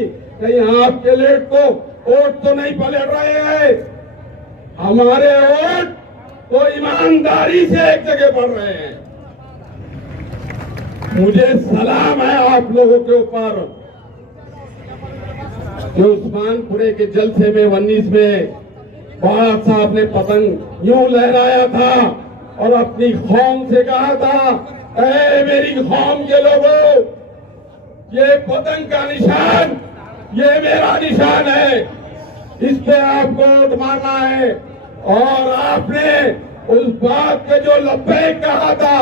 कहीं आपके लेट को वोट तो नहीं पलट रहे हैं? हमारे वोट तो ईमानदारी से एक जगह पड़ रहे हैं। मुझे सलाम है आप लोगों के ऊपर जो उस्मानपुरे के जलसे में 19 में बादशाह साहब ने पतंग यूं लहराया था और अपनी कौम से कहा था, ऐ मेरी कौम के लोगों, ये पतंग का निशान, ये मेरा निशान है, इस पे आपको वोट मारना है। और आपने उस बात पे जो लब्बैक कहा था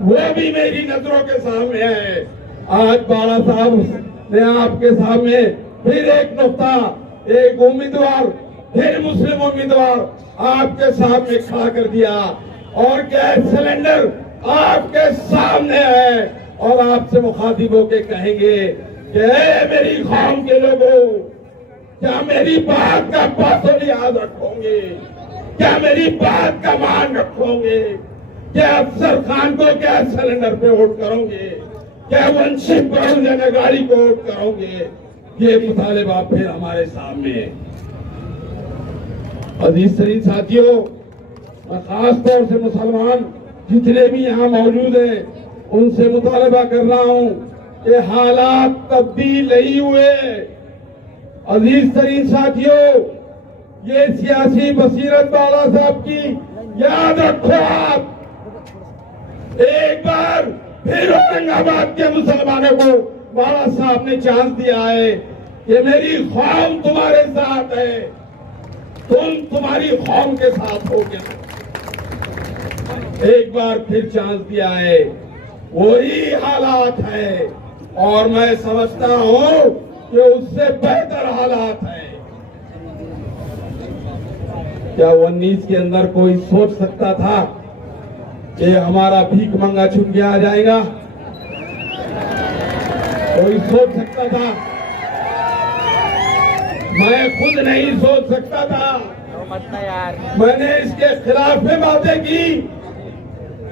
वो भी मेरी नजरों के सामने है। आज बाला साहब ने आपके सामने फिर एक नुक्ता, एक उम्मीदवार, फिर मुस्लिम उम्मीदवार आपके सामने खड़ा कर दिया और गैस सिलेंडर आपके सामने है और आपसे मुखातिब होके कहेंगे कि मेरी कौम के लोगों, क्या मेरी बात का पासो याद रखोगे? क्या मेरी बात का मान रखोगे? क्या अफसर खान को गैस सिलेंडर पे वोट करोगे? क्या वंशिक बहुजन गाड़ी को वोट करोगे? ये मुतालिबा फिर हमारे सामने है। अजीज तरीन साथियों, मैं खास तौर से मुसलमान जितने भी यहाँ मौजूद हैं उनसे मुतालबा कर रहा हूँ कि हालात तब्दील नहीं हुए। अजीज तरीन साथियों, ये सियासी बसीरत बाला साहब की याद रखो। आप एक बार फिर औरंगाबाद के मुसलमानों को बाला साहब ने चांस दिया है कि मेरी कौम तुम्हारे साथ है, तुम तुम्हारी कौम के साथ हो गया। एक बार फिर चांस दिया है, वही हालात है और मैं समझता हूं कि उससे बेहतर हालात है। क्या 19 के अंदर कोई सोच सकता था कि हमारा भीख मंगा छुप के आ जाएगा? कोई सोच सकता था? मैं खुद नहीं सोच सकता था। मैंने इसके खिलाफ में बातें की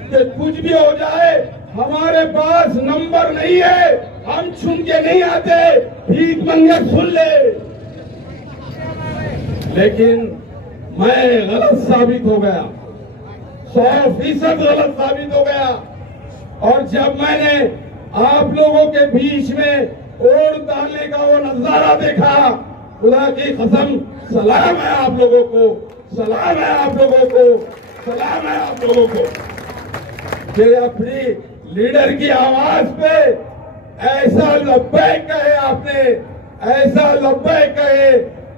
कि कुछ भी हो जाए, हमारे पास नंबर नहीं है, हम छुप के नहीं आते, भीख मंगे सुन ले। लेकिन मैं गलत साबित हो गया, 100% गलत साबित हो गया। और जब मैंने आप लोगों के बीच में वोट डालने का वो नजारा देखा, खुदा की कसम, सलाम है आप लोगों को, सलाम है आप लोगों को, सलाम है आप लोगों को कि अपनी लीडर की आवाज पे ऐसा लब्बैक कहे आपने, ऐसा लब्बैक कहे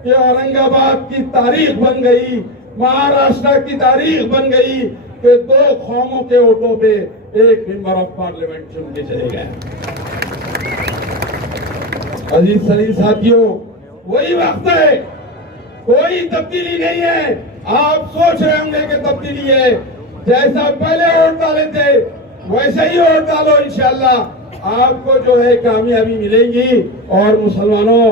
कि औरंगाबाद की तारीख बन गई, महाराष्ट्र की तारीख बन गई कि 2 कौमों के वोटों पे एक मेंबर ऑफ पार्लियामेंट चुन के चले गए। अजीज तरीन साथियों, वही वक्त है, कोई तब्दीली नहीं है। आप सोच रहे होंगे कि तब्दीली है, जैसा पहले वोट डाले थे वैसे ही वोट डालो, इंशाअल्लाह आपको जो है कामयाबी मिलेगी। और मुसलमानों,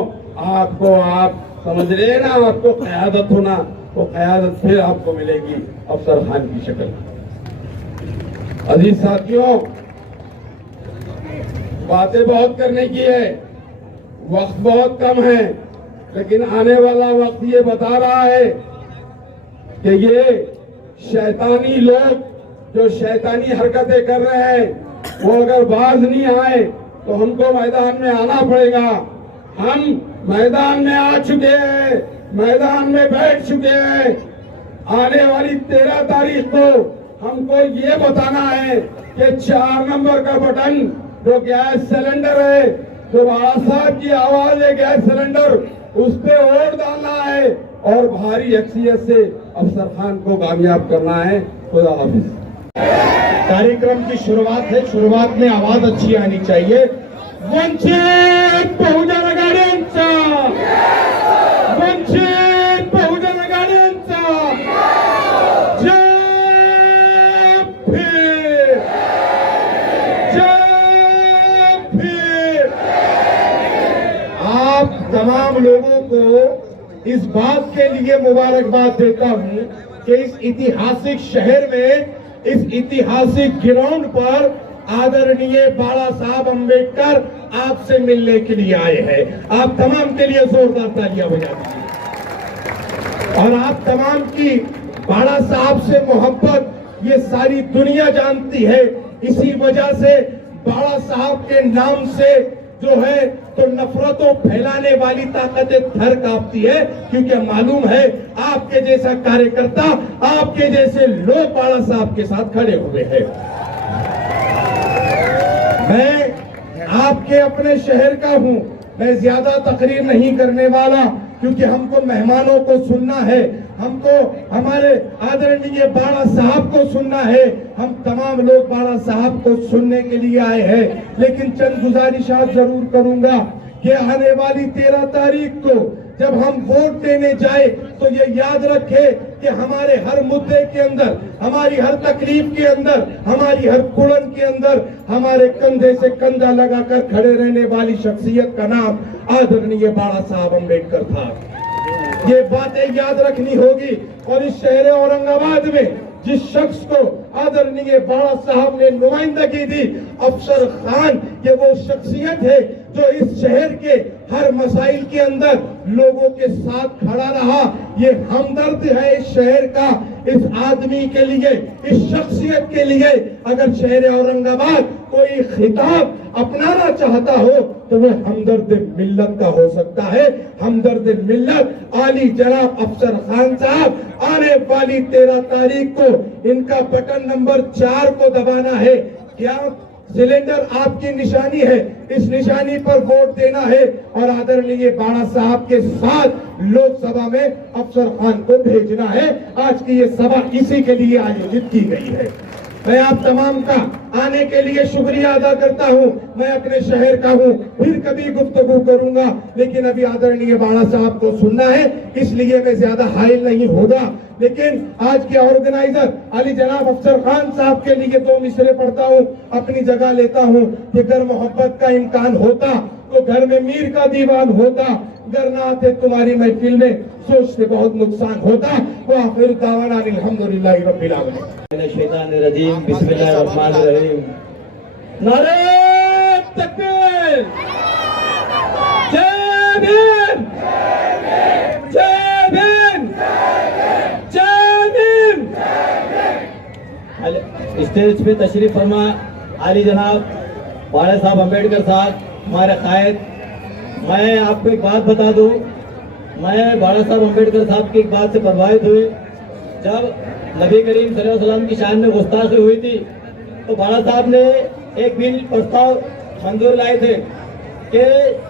आपको, आप समझ रहे हैं ना, आपको क़यादत होना वो क़यादत फिर आपको मिलेगी अफसर खान की शक्ल में। अजीज साथियों, बातें बहुत करने की है, वक्त बहुत कम है, लेकिन आने वाला वक्त ये बता रहा है कि ये शैतानी लोग जो शैतानी हरकतें कर रहे हैं वो अगर बाज नहीं आए तो हमको मैदान में आना पड़ेगा। हम मैदान में आ चुके हैं, मैदान में बैठ चुके हैं। आने वाली 13 तारीख को हमको ये बताना है कि 4 नंबर का बटन जो गैस सिलेंडर है, जो बाबा साहब की आवाज है गैस सिलेंडर, उस पे वोट डालना है और भारी अक्सरियत से अफसर खान को कामयाब करना है। खुदा हाफिज। कार्यक्रम की शुरुआत है, शुरुआत में आवाज अच्छी आनी चाहिए। वंचित बहुजन आघाडीचा, वंचित बहुजन आघाडीचा जय भीम, जय भीम। आप तमाम लोगों को इस बात के लिए मुबारकबाद देता हूं कि इस ऐतिहासिक शहर में, इस ऐतिहासिक ग्राउंड पर आदरणीय बाला साहब अम्बेडकर आपसे मिलने के लिए आए हैं। आप तमाम के लिए जोरदार तालियां बजा दीजिए। और आप तमाम की बाला साहब से मोहब्बत ये सारी दुनिया जानती है। इसी वजह से बाला साहब के नाम से जो है तो नफरतों फैलाने वाली ताकतें थर कांपती है, क्योंकि मालूम है आपके जैसा कार्यकर्ता, आपके जैसे लोग बाला साहब के साथ खड़े हुए हैं। मैं आपके अपने शहर का हूं, मैं ज्यादा तकरीर नहीं करने वाला, क्योंकि हमको मेहमानों को सुनना है, हमको हमारे आदरणीय बाला साहब को सुनना है। हम तमाम लोग बाला साहब को सुनने के लिए आए हैं, लेकिन चंद गुजारिशात जरूर करूंगा कि आने वाली 13 तारीख को जब हम वोट देने जाए तो ये याद रखे कि हमारे हर मुद्दे के अंदर, हमारी हर तकलीफ के अंदर, हमारी हर कुड़न के अंदर हमारे कंधे से कंधा लगाकर खड़े रहने वाली शख्सियत का नाम आदरणीय बाला साहब अम्बेडकर था। ये बातें याद रखनी होगी। और इस शहर औरंगाबाद में जिस शख्स को आदरणीय बाला साहब ने नुमाइंदगी दी, अफसर खान, ये वो शख्सियत है जो इस शहर के हर मसाइल के अंदर लोगों के साथ खड़ा रहा। ये हमदर्द है इस शहर का, इस आदमी के लिए, इस शख्सियत के लिए। अगर शहर औरंगाबाद कोई खिताब अपनाना चाहता हो तो वो हमदर्द मिल्लत का हो सकता है। हमदर्द मिल्लत आली जनाब अफसर खान साहब आने वाली 13 तारीख को इनका बटन नंबर 4 को दबाना है। क्या सिलेंडर आपकी निशानी है, इस निशानी पर वोट देना है और आदरणीय बाला साहब के साथ लोकसभा में अफसर खान को भेजना है। आज की ये सभा इसी के लिए आयोजित की गई है। मैं आप तमाम का आने के लिए शुक्रिया अदा करता हूं। मैं अपने शहर का हूं, फिर कभी गुफ्तगू करूंगा, लेकिन अभी आदरणीय बाला साहब को सुनना है, इसलिए मैं ज्यादा हाइल नहीं होगा। लेकिन आज के ऑर्गेनाइजर अली जनाब अफसर खान साहब के लिए 2 मिसरे पढ़ता हूं, अपनी जगह लेता हूं कि अगर मोहब्बत का इम्कान होता तो घर में मीर का दीवान होता, अगर ना आते तुम्हारी महफिल में सोच से बहुत नुकसान होता। वो आखिर दावाना अल्हम्दुलिल्लाहि रब्बिल आलमीन। शैतानिर्रजीम, बिस्मिल्लाहिर्रहमानिर्रहीम। नारे तकबीर, जय भीम, जय भीम, जय भीम। स्टेज पे तशरीफ फरमा आली जनाब बाला साहब अम्बेडकर साहब, हमारे कायद। मैं आपको एक बात बता दूं, मैं बाला साहब अम्बेडकर साहब की एक बात से प्रभावित हुई। जब नबी करीम सल्लल्लाहु अलैहि वसल्लम की शान में गुस्ताखी हुई थी तो बाला साहब ने एक बिल प्रस्ताव मंजूर लाए थे कि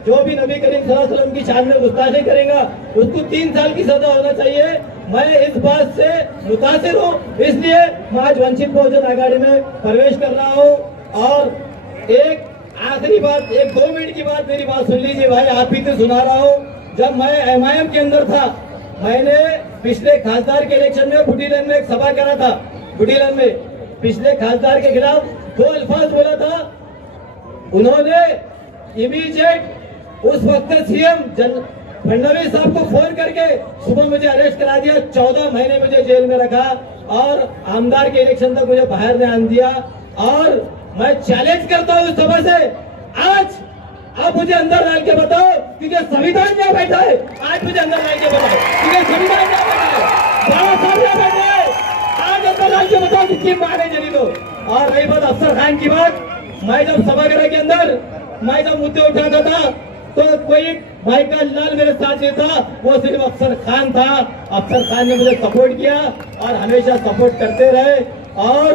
जो भी नबी करीम सल्लल्लाहु अलैहि वसल्लम की शान में गुस्ताखी करेगा उसको 3 साल की सजा होना चाहिए। मैं इस बात से मुतासिर हूँ, इसलिए मैं आज वंचित बहुजन आघाड़ी में प्रवेश कर रहा हूँ। और एक आखिरी बात, एक 2 मिनट की बात, मेरी बात सुन लीजिए भाई, आप ही से सुना रहा हूँ। जब मैं MIM के अंदर था, मैंने पिछले खासदार के इलेक्शन में बुटीलन में एक सभा करा था। बुटीलन में पिछले खासदार के खिलाफ 2 अल्फाज बोला था। उन्होंने इमीडिएट उस वक्त CM फडणवीस साहब को फोन करके सुबह मुझे अरेस्ट करा दिया, 14 महीने मुझे जेल में रखा और आमदार के इलेक्शन तक मुझे बाहर नहीं आने दिया। और मैं चैलेंज करता हूँ सभा से, आज आप मुझे अंदर डाल के बताओ, क्योंकि संविधान यहाँ बैठा है। आज मुझे अंदर डाल के बताओ, क्योंकि संविधान यहाँ बैठा है, बाबा साहब यहाँ बैठे हैं। आज अंदर डाल के बताओ किसकी मारे जली दो। और रही बात अफसर खान की बात, मैं जब सभागृह के अंदर मैं जब मुद्दे उठाता था तो कोई भाई का लाल मेरे साथ नहीं था, वो सिर्फ अफसर खान था। अफसर खान ने मुझे सपोर्ट किया और हमेशा सपोर्ट करते रहे। और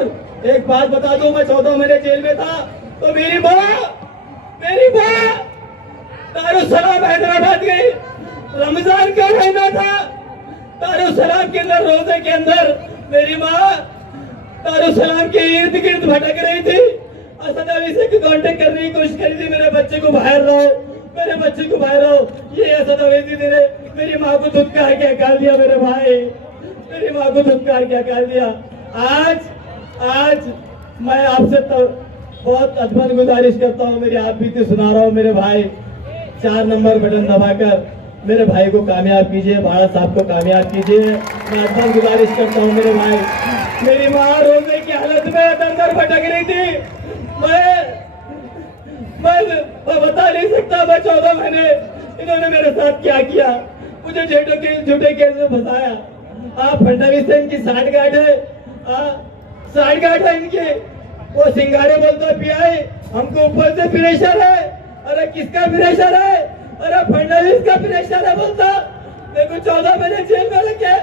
एक बात बता दूं, मैं 14 महीने जेल में था तो मेरी माँ दारुसलाम हैदराबाद गई। रमजान का महीना था, दारुसलाम के अंदर रोजे के अंदर मेरी माँ दारुसलाम के इर्द गिर्द भटक रही थी। असद अली से कांटेक्ट करने की कोशिश करी थी, मेरे बच्चे को बाहर लाओ, मेरे बच्चे को बाहर लाओ। ये असद अवैधी ने मेरी माँ को धुतकार के हकाल दिया, मेरे भाई मेरी माँ को धुतकार के हकाल दिया। आज मैं आपसे तो बहुत अदबन गुजारिश करता हूँ, मेरी आप बीती सुना रहा हूँ मेरे भाई, 4 नंबर बटन दबाकर मेरे भाई को कामयाब कीजिए, बाड़ा साहब को कामयाब कीजिए। मैं अदबन गुजारिश करता हूँ मेरे भाई। मेरी माँ रोने की हालत में दर भटक रही थी। मैं बता नहीं सकता, मैं 14 महीने इन्होंने मेरे साथ क्या किया, मुझे झूठे केस में फंसाया। आप फडणवीस से इनकी साठगांठ है, साठगांठ है इनकी। वो सिंगारे बोलता पीआई, हमको ऊपर से प्रेशर है। अरे किसका प्रेशर है? अरे फडणवीस का प्रेशर है बोलता। देखो 14 महीने जेल में रखे,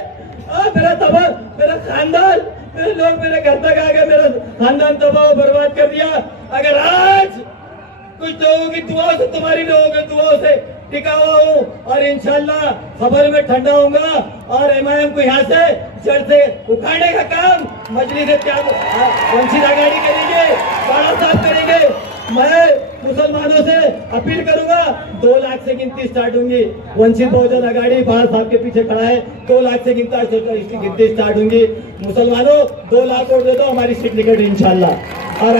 मेरा तबाह, मेरा खानदान, मेरे लोग मेरे घर तक आ गए, मेरा खानदान तबाह बर्बाद कर दिया। अगर आज कुछ लोगों की दुआओं से, तुम्हारी लोगों की दुआओं से टिका हुआ हूँ और इंशाल्लाह खबर में ठंडा होऊंगा और एमआईएम को यहाँ से जड़ से उखाड़ने का काम मजलिस वंचित आघाड़ी करेंगे, बाड़ा साहब करेंगे। मैं मुसलमानों से अपील करूंगा, 2 लाख से गिनती स्टार्ट होंगी। वंचित बहुजन आघाड़ी बाड़ा साहब के पीछे खड़ा है, 2 लाख से गिनती स्टार्ट होंगी। मुसलमानों 2 लाख वोट दे दो, हमारी सीट निकल इंशाल्लाह। और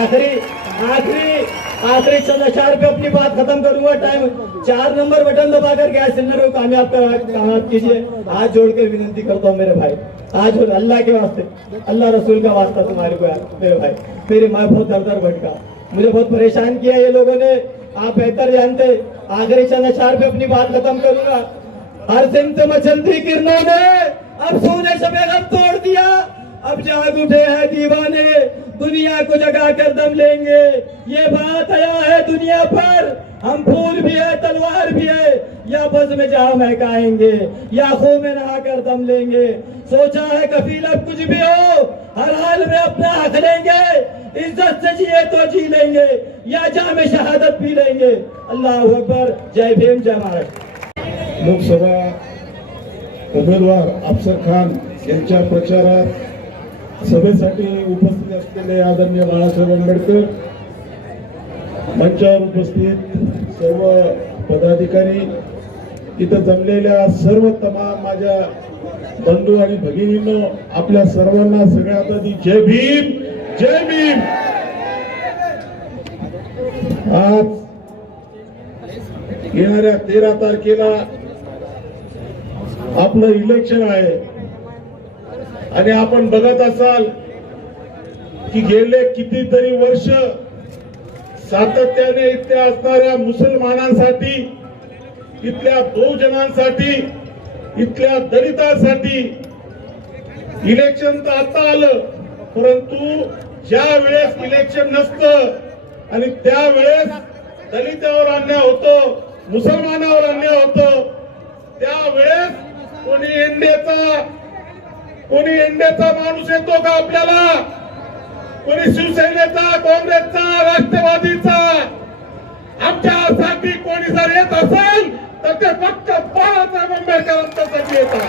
आखिरी चंद अशार पे अपनी बात खत्म करूंगा। टाइम 4 नंबर बटन दबाकर गैस सिलेंडर को कामयाब कीजिए। हाथ जोड़कर विनती करता हूँ मेरे भाई, आज अल्लाह के वास्ते, अल्लाह रसूल का वास्ता तुम्हारे को यार मेरे भाई। मेरी माँ बहुत दर भटका, मुझे बहुत परेशान किया ये लोगों ने, आप बेहतर जानते। आखिरी चंद अशार पे अपनी बात खत्म करूंगा। हर सिमत मचलती किरणों ने अब सोने शबे गम तोड़ दिया, अब जाग उठे हैं दीवाने, दुनिया को जगा कर दम लेंगे। ये बात आया है दुनिया पर, हम फूल भी है तलवार भी है, या बस में जाओ महकाएंगे, या खून में नहा कर दम लेंगे। सोचा है कफील अब कुछ भी हो, हर हाल में अपना हक लेंगे, इज्जत से जिए तो जी लेंगे, या जाम शहादत पी लेंगे। अल्लाह अकबर, जय भीम, जय महाराष्ट्र। लोकसभा उमेदवार अफसर खान यांच्या प्रचारात सभेसाठी उपस्थित असलेले आदरणीय बाळासाहेब आंबेडकर, मंचावर उपस्थित सर्व पदाधिकारी, इथं जमलेल्या सर्व तमाम माझ्या बंधू आणि भगिनींनो, आपल्या सर्वांना सगळ्यात आधी जय भीम, जय भीम। आज येणाऱ्या 13 तारखेला आपलं इलेक्शन आहे आणि आपण बघत असाल की गेले कितीतरी वर्ष सातत्याने इथे असणाऱ्या मुसलमानांसाठी, इथल्या बहुजनांसाठी, इथल्या दलितांसाठी इलेक्शन तर आता आलं, परंतु ज्या वेळेस इलेक्शन नसतं आणि त्यावेळेस दलितावर अन्याय होतो, मुसलमानावर अन्याय होतो, त्यावेळेस कोणी एनडीएचा माणूस येतो का आपल्याला? कोणी शिवसेनेचा, काँग्रेसचा, राष्ट्रवादीचा? आमच्यासाठी कोणी जर येत असेल तर ते फक्त बाळासाहेब आंबेडकरांसाठी येतात.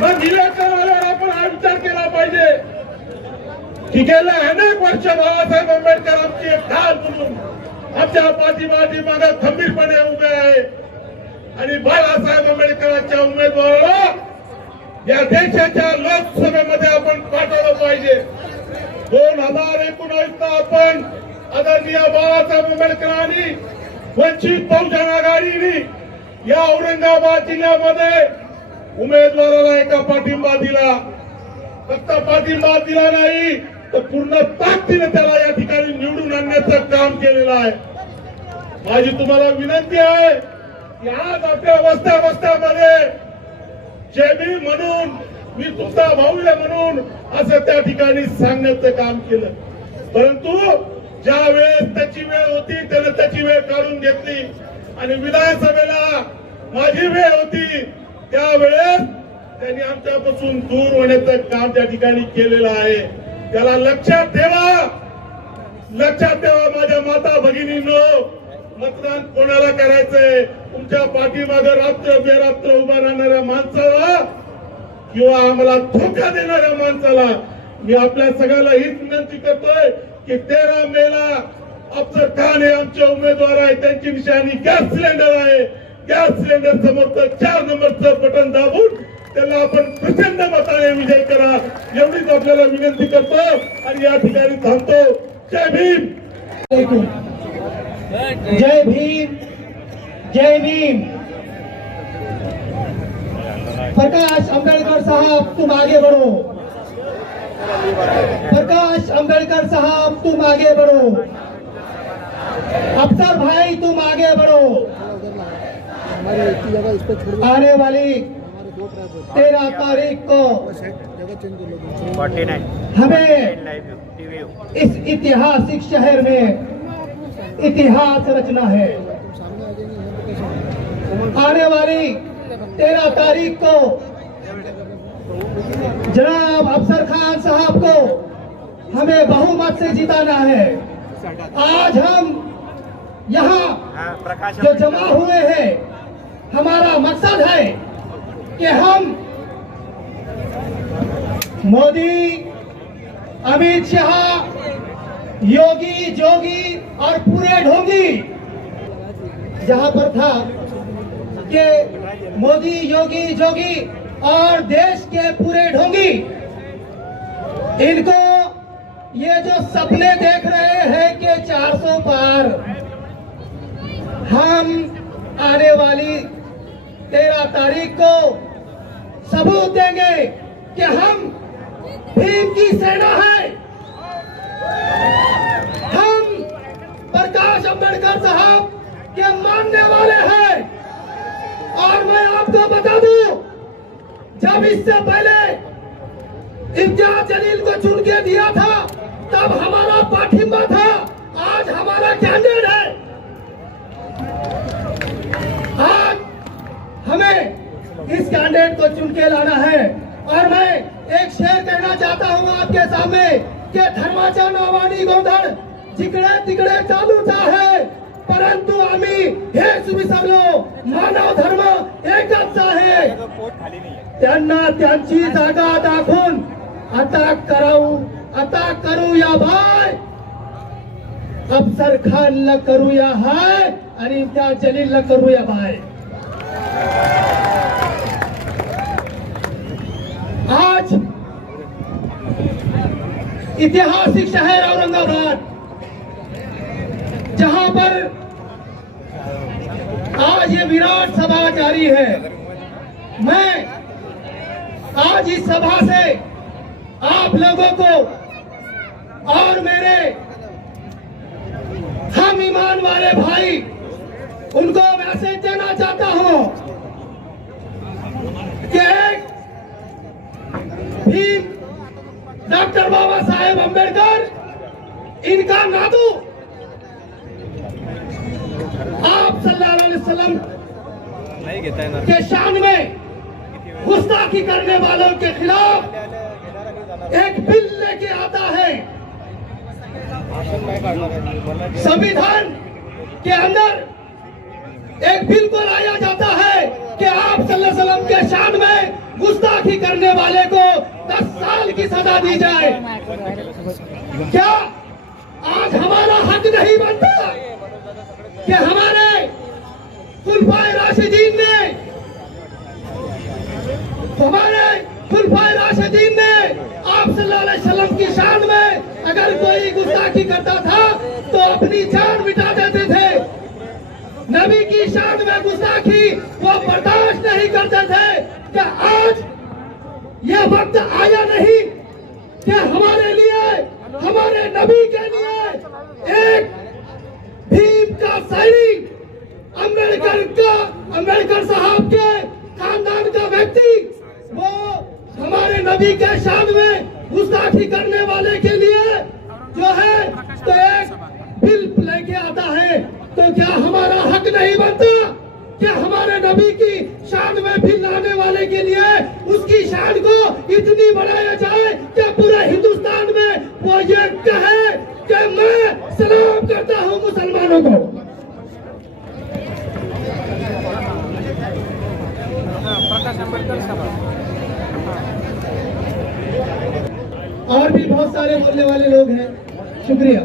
मग इलेक्शन आल्यावर आपण हा विचार केला पाहिजे की गेल्या अनेक वर्ष बाळासाहेब आंबेडकर आमची एक ढाल म्हणून आमच्या पाठीमागे खंबीरपणे उभे आहे आणि बाळासाहेब आंबेडकरांच्या उमेदवाराला या देशाच्या लोकसभेमध्ये आपण पाठवलं पाहिजे. 2019 आपण आदरणीय बाळासाहेब आंबेडकरांनी वंचित बहुजन आघाडीने या औरंगाबाद जिल्ह्यामध्ये उमेदवाराला एका पाठिंबा दिला, फक्त पाठिंबा दिला नाही तर पूर्ण ताकदीने त्याला या ठिकाणी निवडून आणण्याचं काम केलेलं आहे. माझी तुम्हाला विनंती आहे की आज आपल्या वस्त्यामध्ये जेबी म्हणून, मी तुमचा भाऊ आहे म्हणून असं त्या ठिकाणी सांगण्याचं काम केलं. परंतु ज्या वेळेस त्याची वेळ होती त्याने त्याची वेळ काढून घेतली आणि विधानसभेला माझी वेळ होती त्यावेळेस त्यांनी आमच्यापासून दूर होण्याचं काम त्या ठिकाणी केलेलं आहे. त्याला लक्षात ठेवा माझ्या माता भगिनींनो, मतदान कोणाला करायचंय? तुमच्या पाठीमागे रात्र बेरात्र उभा राहणाऱ्या माणसाला किंवा आम्हाला धोका देणाऱ्या माणसाला मी आपल्या सगळ्याला हीच विनंती करतोय की 13 मेला अफसर खान हे आमचे उमेदवार आहे, त्यांची निशाणी गॅस सिलेंडर आहे. गॅस सिलेंडर समोरचं 4 नंबरचं बटन दाबून त्याला आपण प्रचंड मताने विजय करा, एवढीच आपल्याला विनंती करतो आणि या ठिकाणी थांबतो. जय भीम. जय भीम, जय भीम. प्रकाश अंबेडकर साहब तुम आगे बढ़ो. प्रकाश अंबेडकर साहब तुम आगे बढ़ो. अफसर भाई तुम आगे बढ़ो. आने वाली 13 तारीख को हमें इस ऐतिहासिक शहर में इतिहास रचना है. आने वाली 13 तारीख को जनाब अफसर खान साहब को हमें बहुमत से जिताना है. आज हम यहाँ जो जमा हुए हैं, हमारा मकसद है कि हम मोदी, अमित शाह, योगी जोगी और पूरे ढोंगी, जहां पर था कि मोदी योगी जोगी और देश के पूरे ढोंगी, इनको ये जो सपने देख रहे हैं कि 400 पार, हम आने वाली 13 तारीख को सबूत देंगे कि हम भीम की सेना है. हम प्रकाश अंबेडकर साहब के मानने वाले हैं. और मैं आपको बता दूं, जब इससे पहले इम्तियाज जलील को चुन के दिया था तब हमारा पाठिंबा था, आज हमारा कैंडिडेट है. आज हमें इस कैंडिडेट को चुन के लाना है. और मैं एक शेर कहना चाहता हूं आपके सामने कि धर्माच्या नावानी गोंधळ जिकडे तिकडे चालूच आहे, परंतु आम्ही हेच विसरलो, मानव धर्म एकच आहे. त्यांना त्यांची जागा दाखवून आता करूया बाय. अफसर खानला करूया हाय आणि त्या जलीलला करूया बाय. आज ऐतिहासिक शहर औरंगाबाद, जहां पर आज ये विराट सभा जारी है, मैं आज इस सभा से आप लोगों को और मेरे हम ईमान वाले भाई उनको मैसेज देना चाहता हूं कि भीम डॉक्टर बाबा साहेब अंबेडकर इनका नातू आप सल्लल्लाहु अलैहि वसल्लम के शान में गुस्ताखी करने वालों के खिलाफ एक बिल लेके आता है. संविधान के अंदर एक बिल को लाया जाता है कि आप सल्लल्लाहु अलैहि वसल्लम के शान में गुस्ताखी करने वाले को 10 साल की सजा दी जाए. क्या आज हमारा हक नहीं बनता कि हमारे खुलफाए राशिदीन ने आप सल्लल्लाहु अलैहि वसल्लम की शान में अगर कोई गुस्ताखी करता था तो अपनी जान मिटा देते थे. नबी की शान में गुस्ताखी वो बर्दाश्त नहीं करते थे। क्या आज ये वक्त आया नहीं कि हमारे लिए, हमारे नबी के लिए एक भीम का सैनिक, अम्बेडकर साहब के खानदान का व्यक्ति, वो हमारे नबी के शान में गुस्ताखी करने वाले के लिए जो है तो एक बिल लेके आता है, तो क्या हमारा हक नहीं बनता? क्या हमारे नबी की शान में बिल लाने वाले के लिए उसकी शान को इतनी बढ़ाया जाए कि पूरे हिंदुस्तान में वो ये कहे कि मैं सलाम करता हूँ मुसलमानों को। और भी बहुत सारे बोलने वाले लोग हैं। शुक्रिया।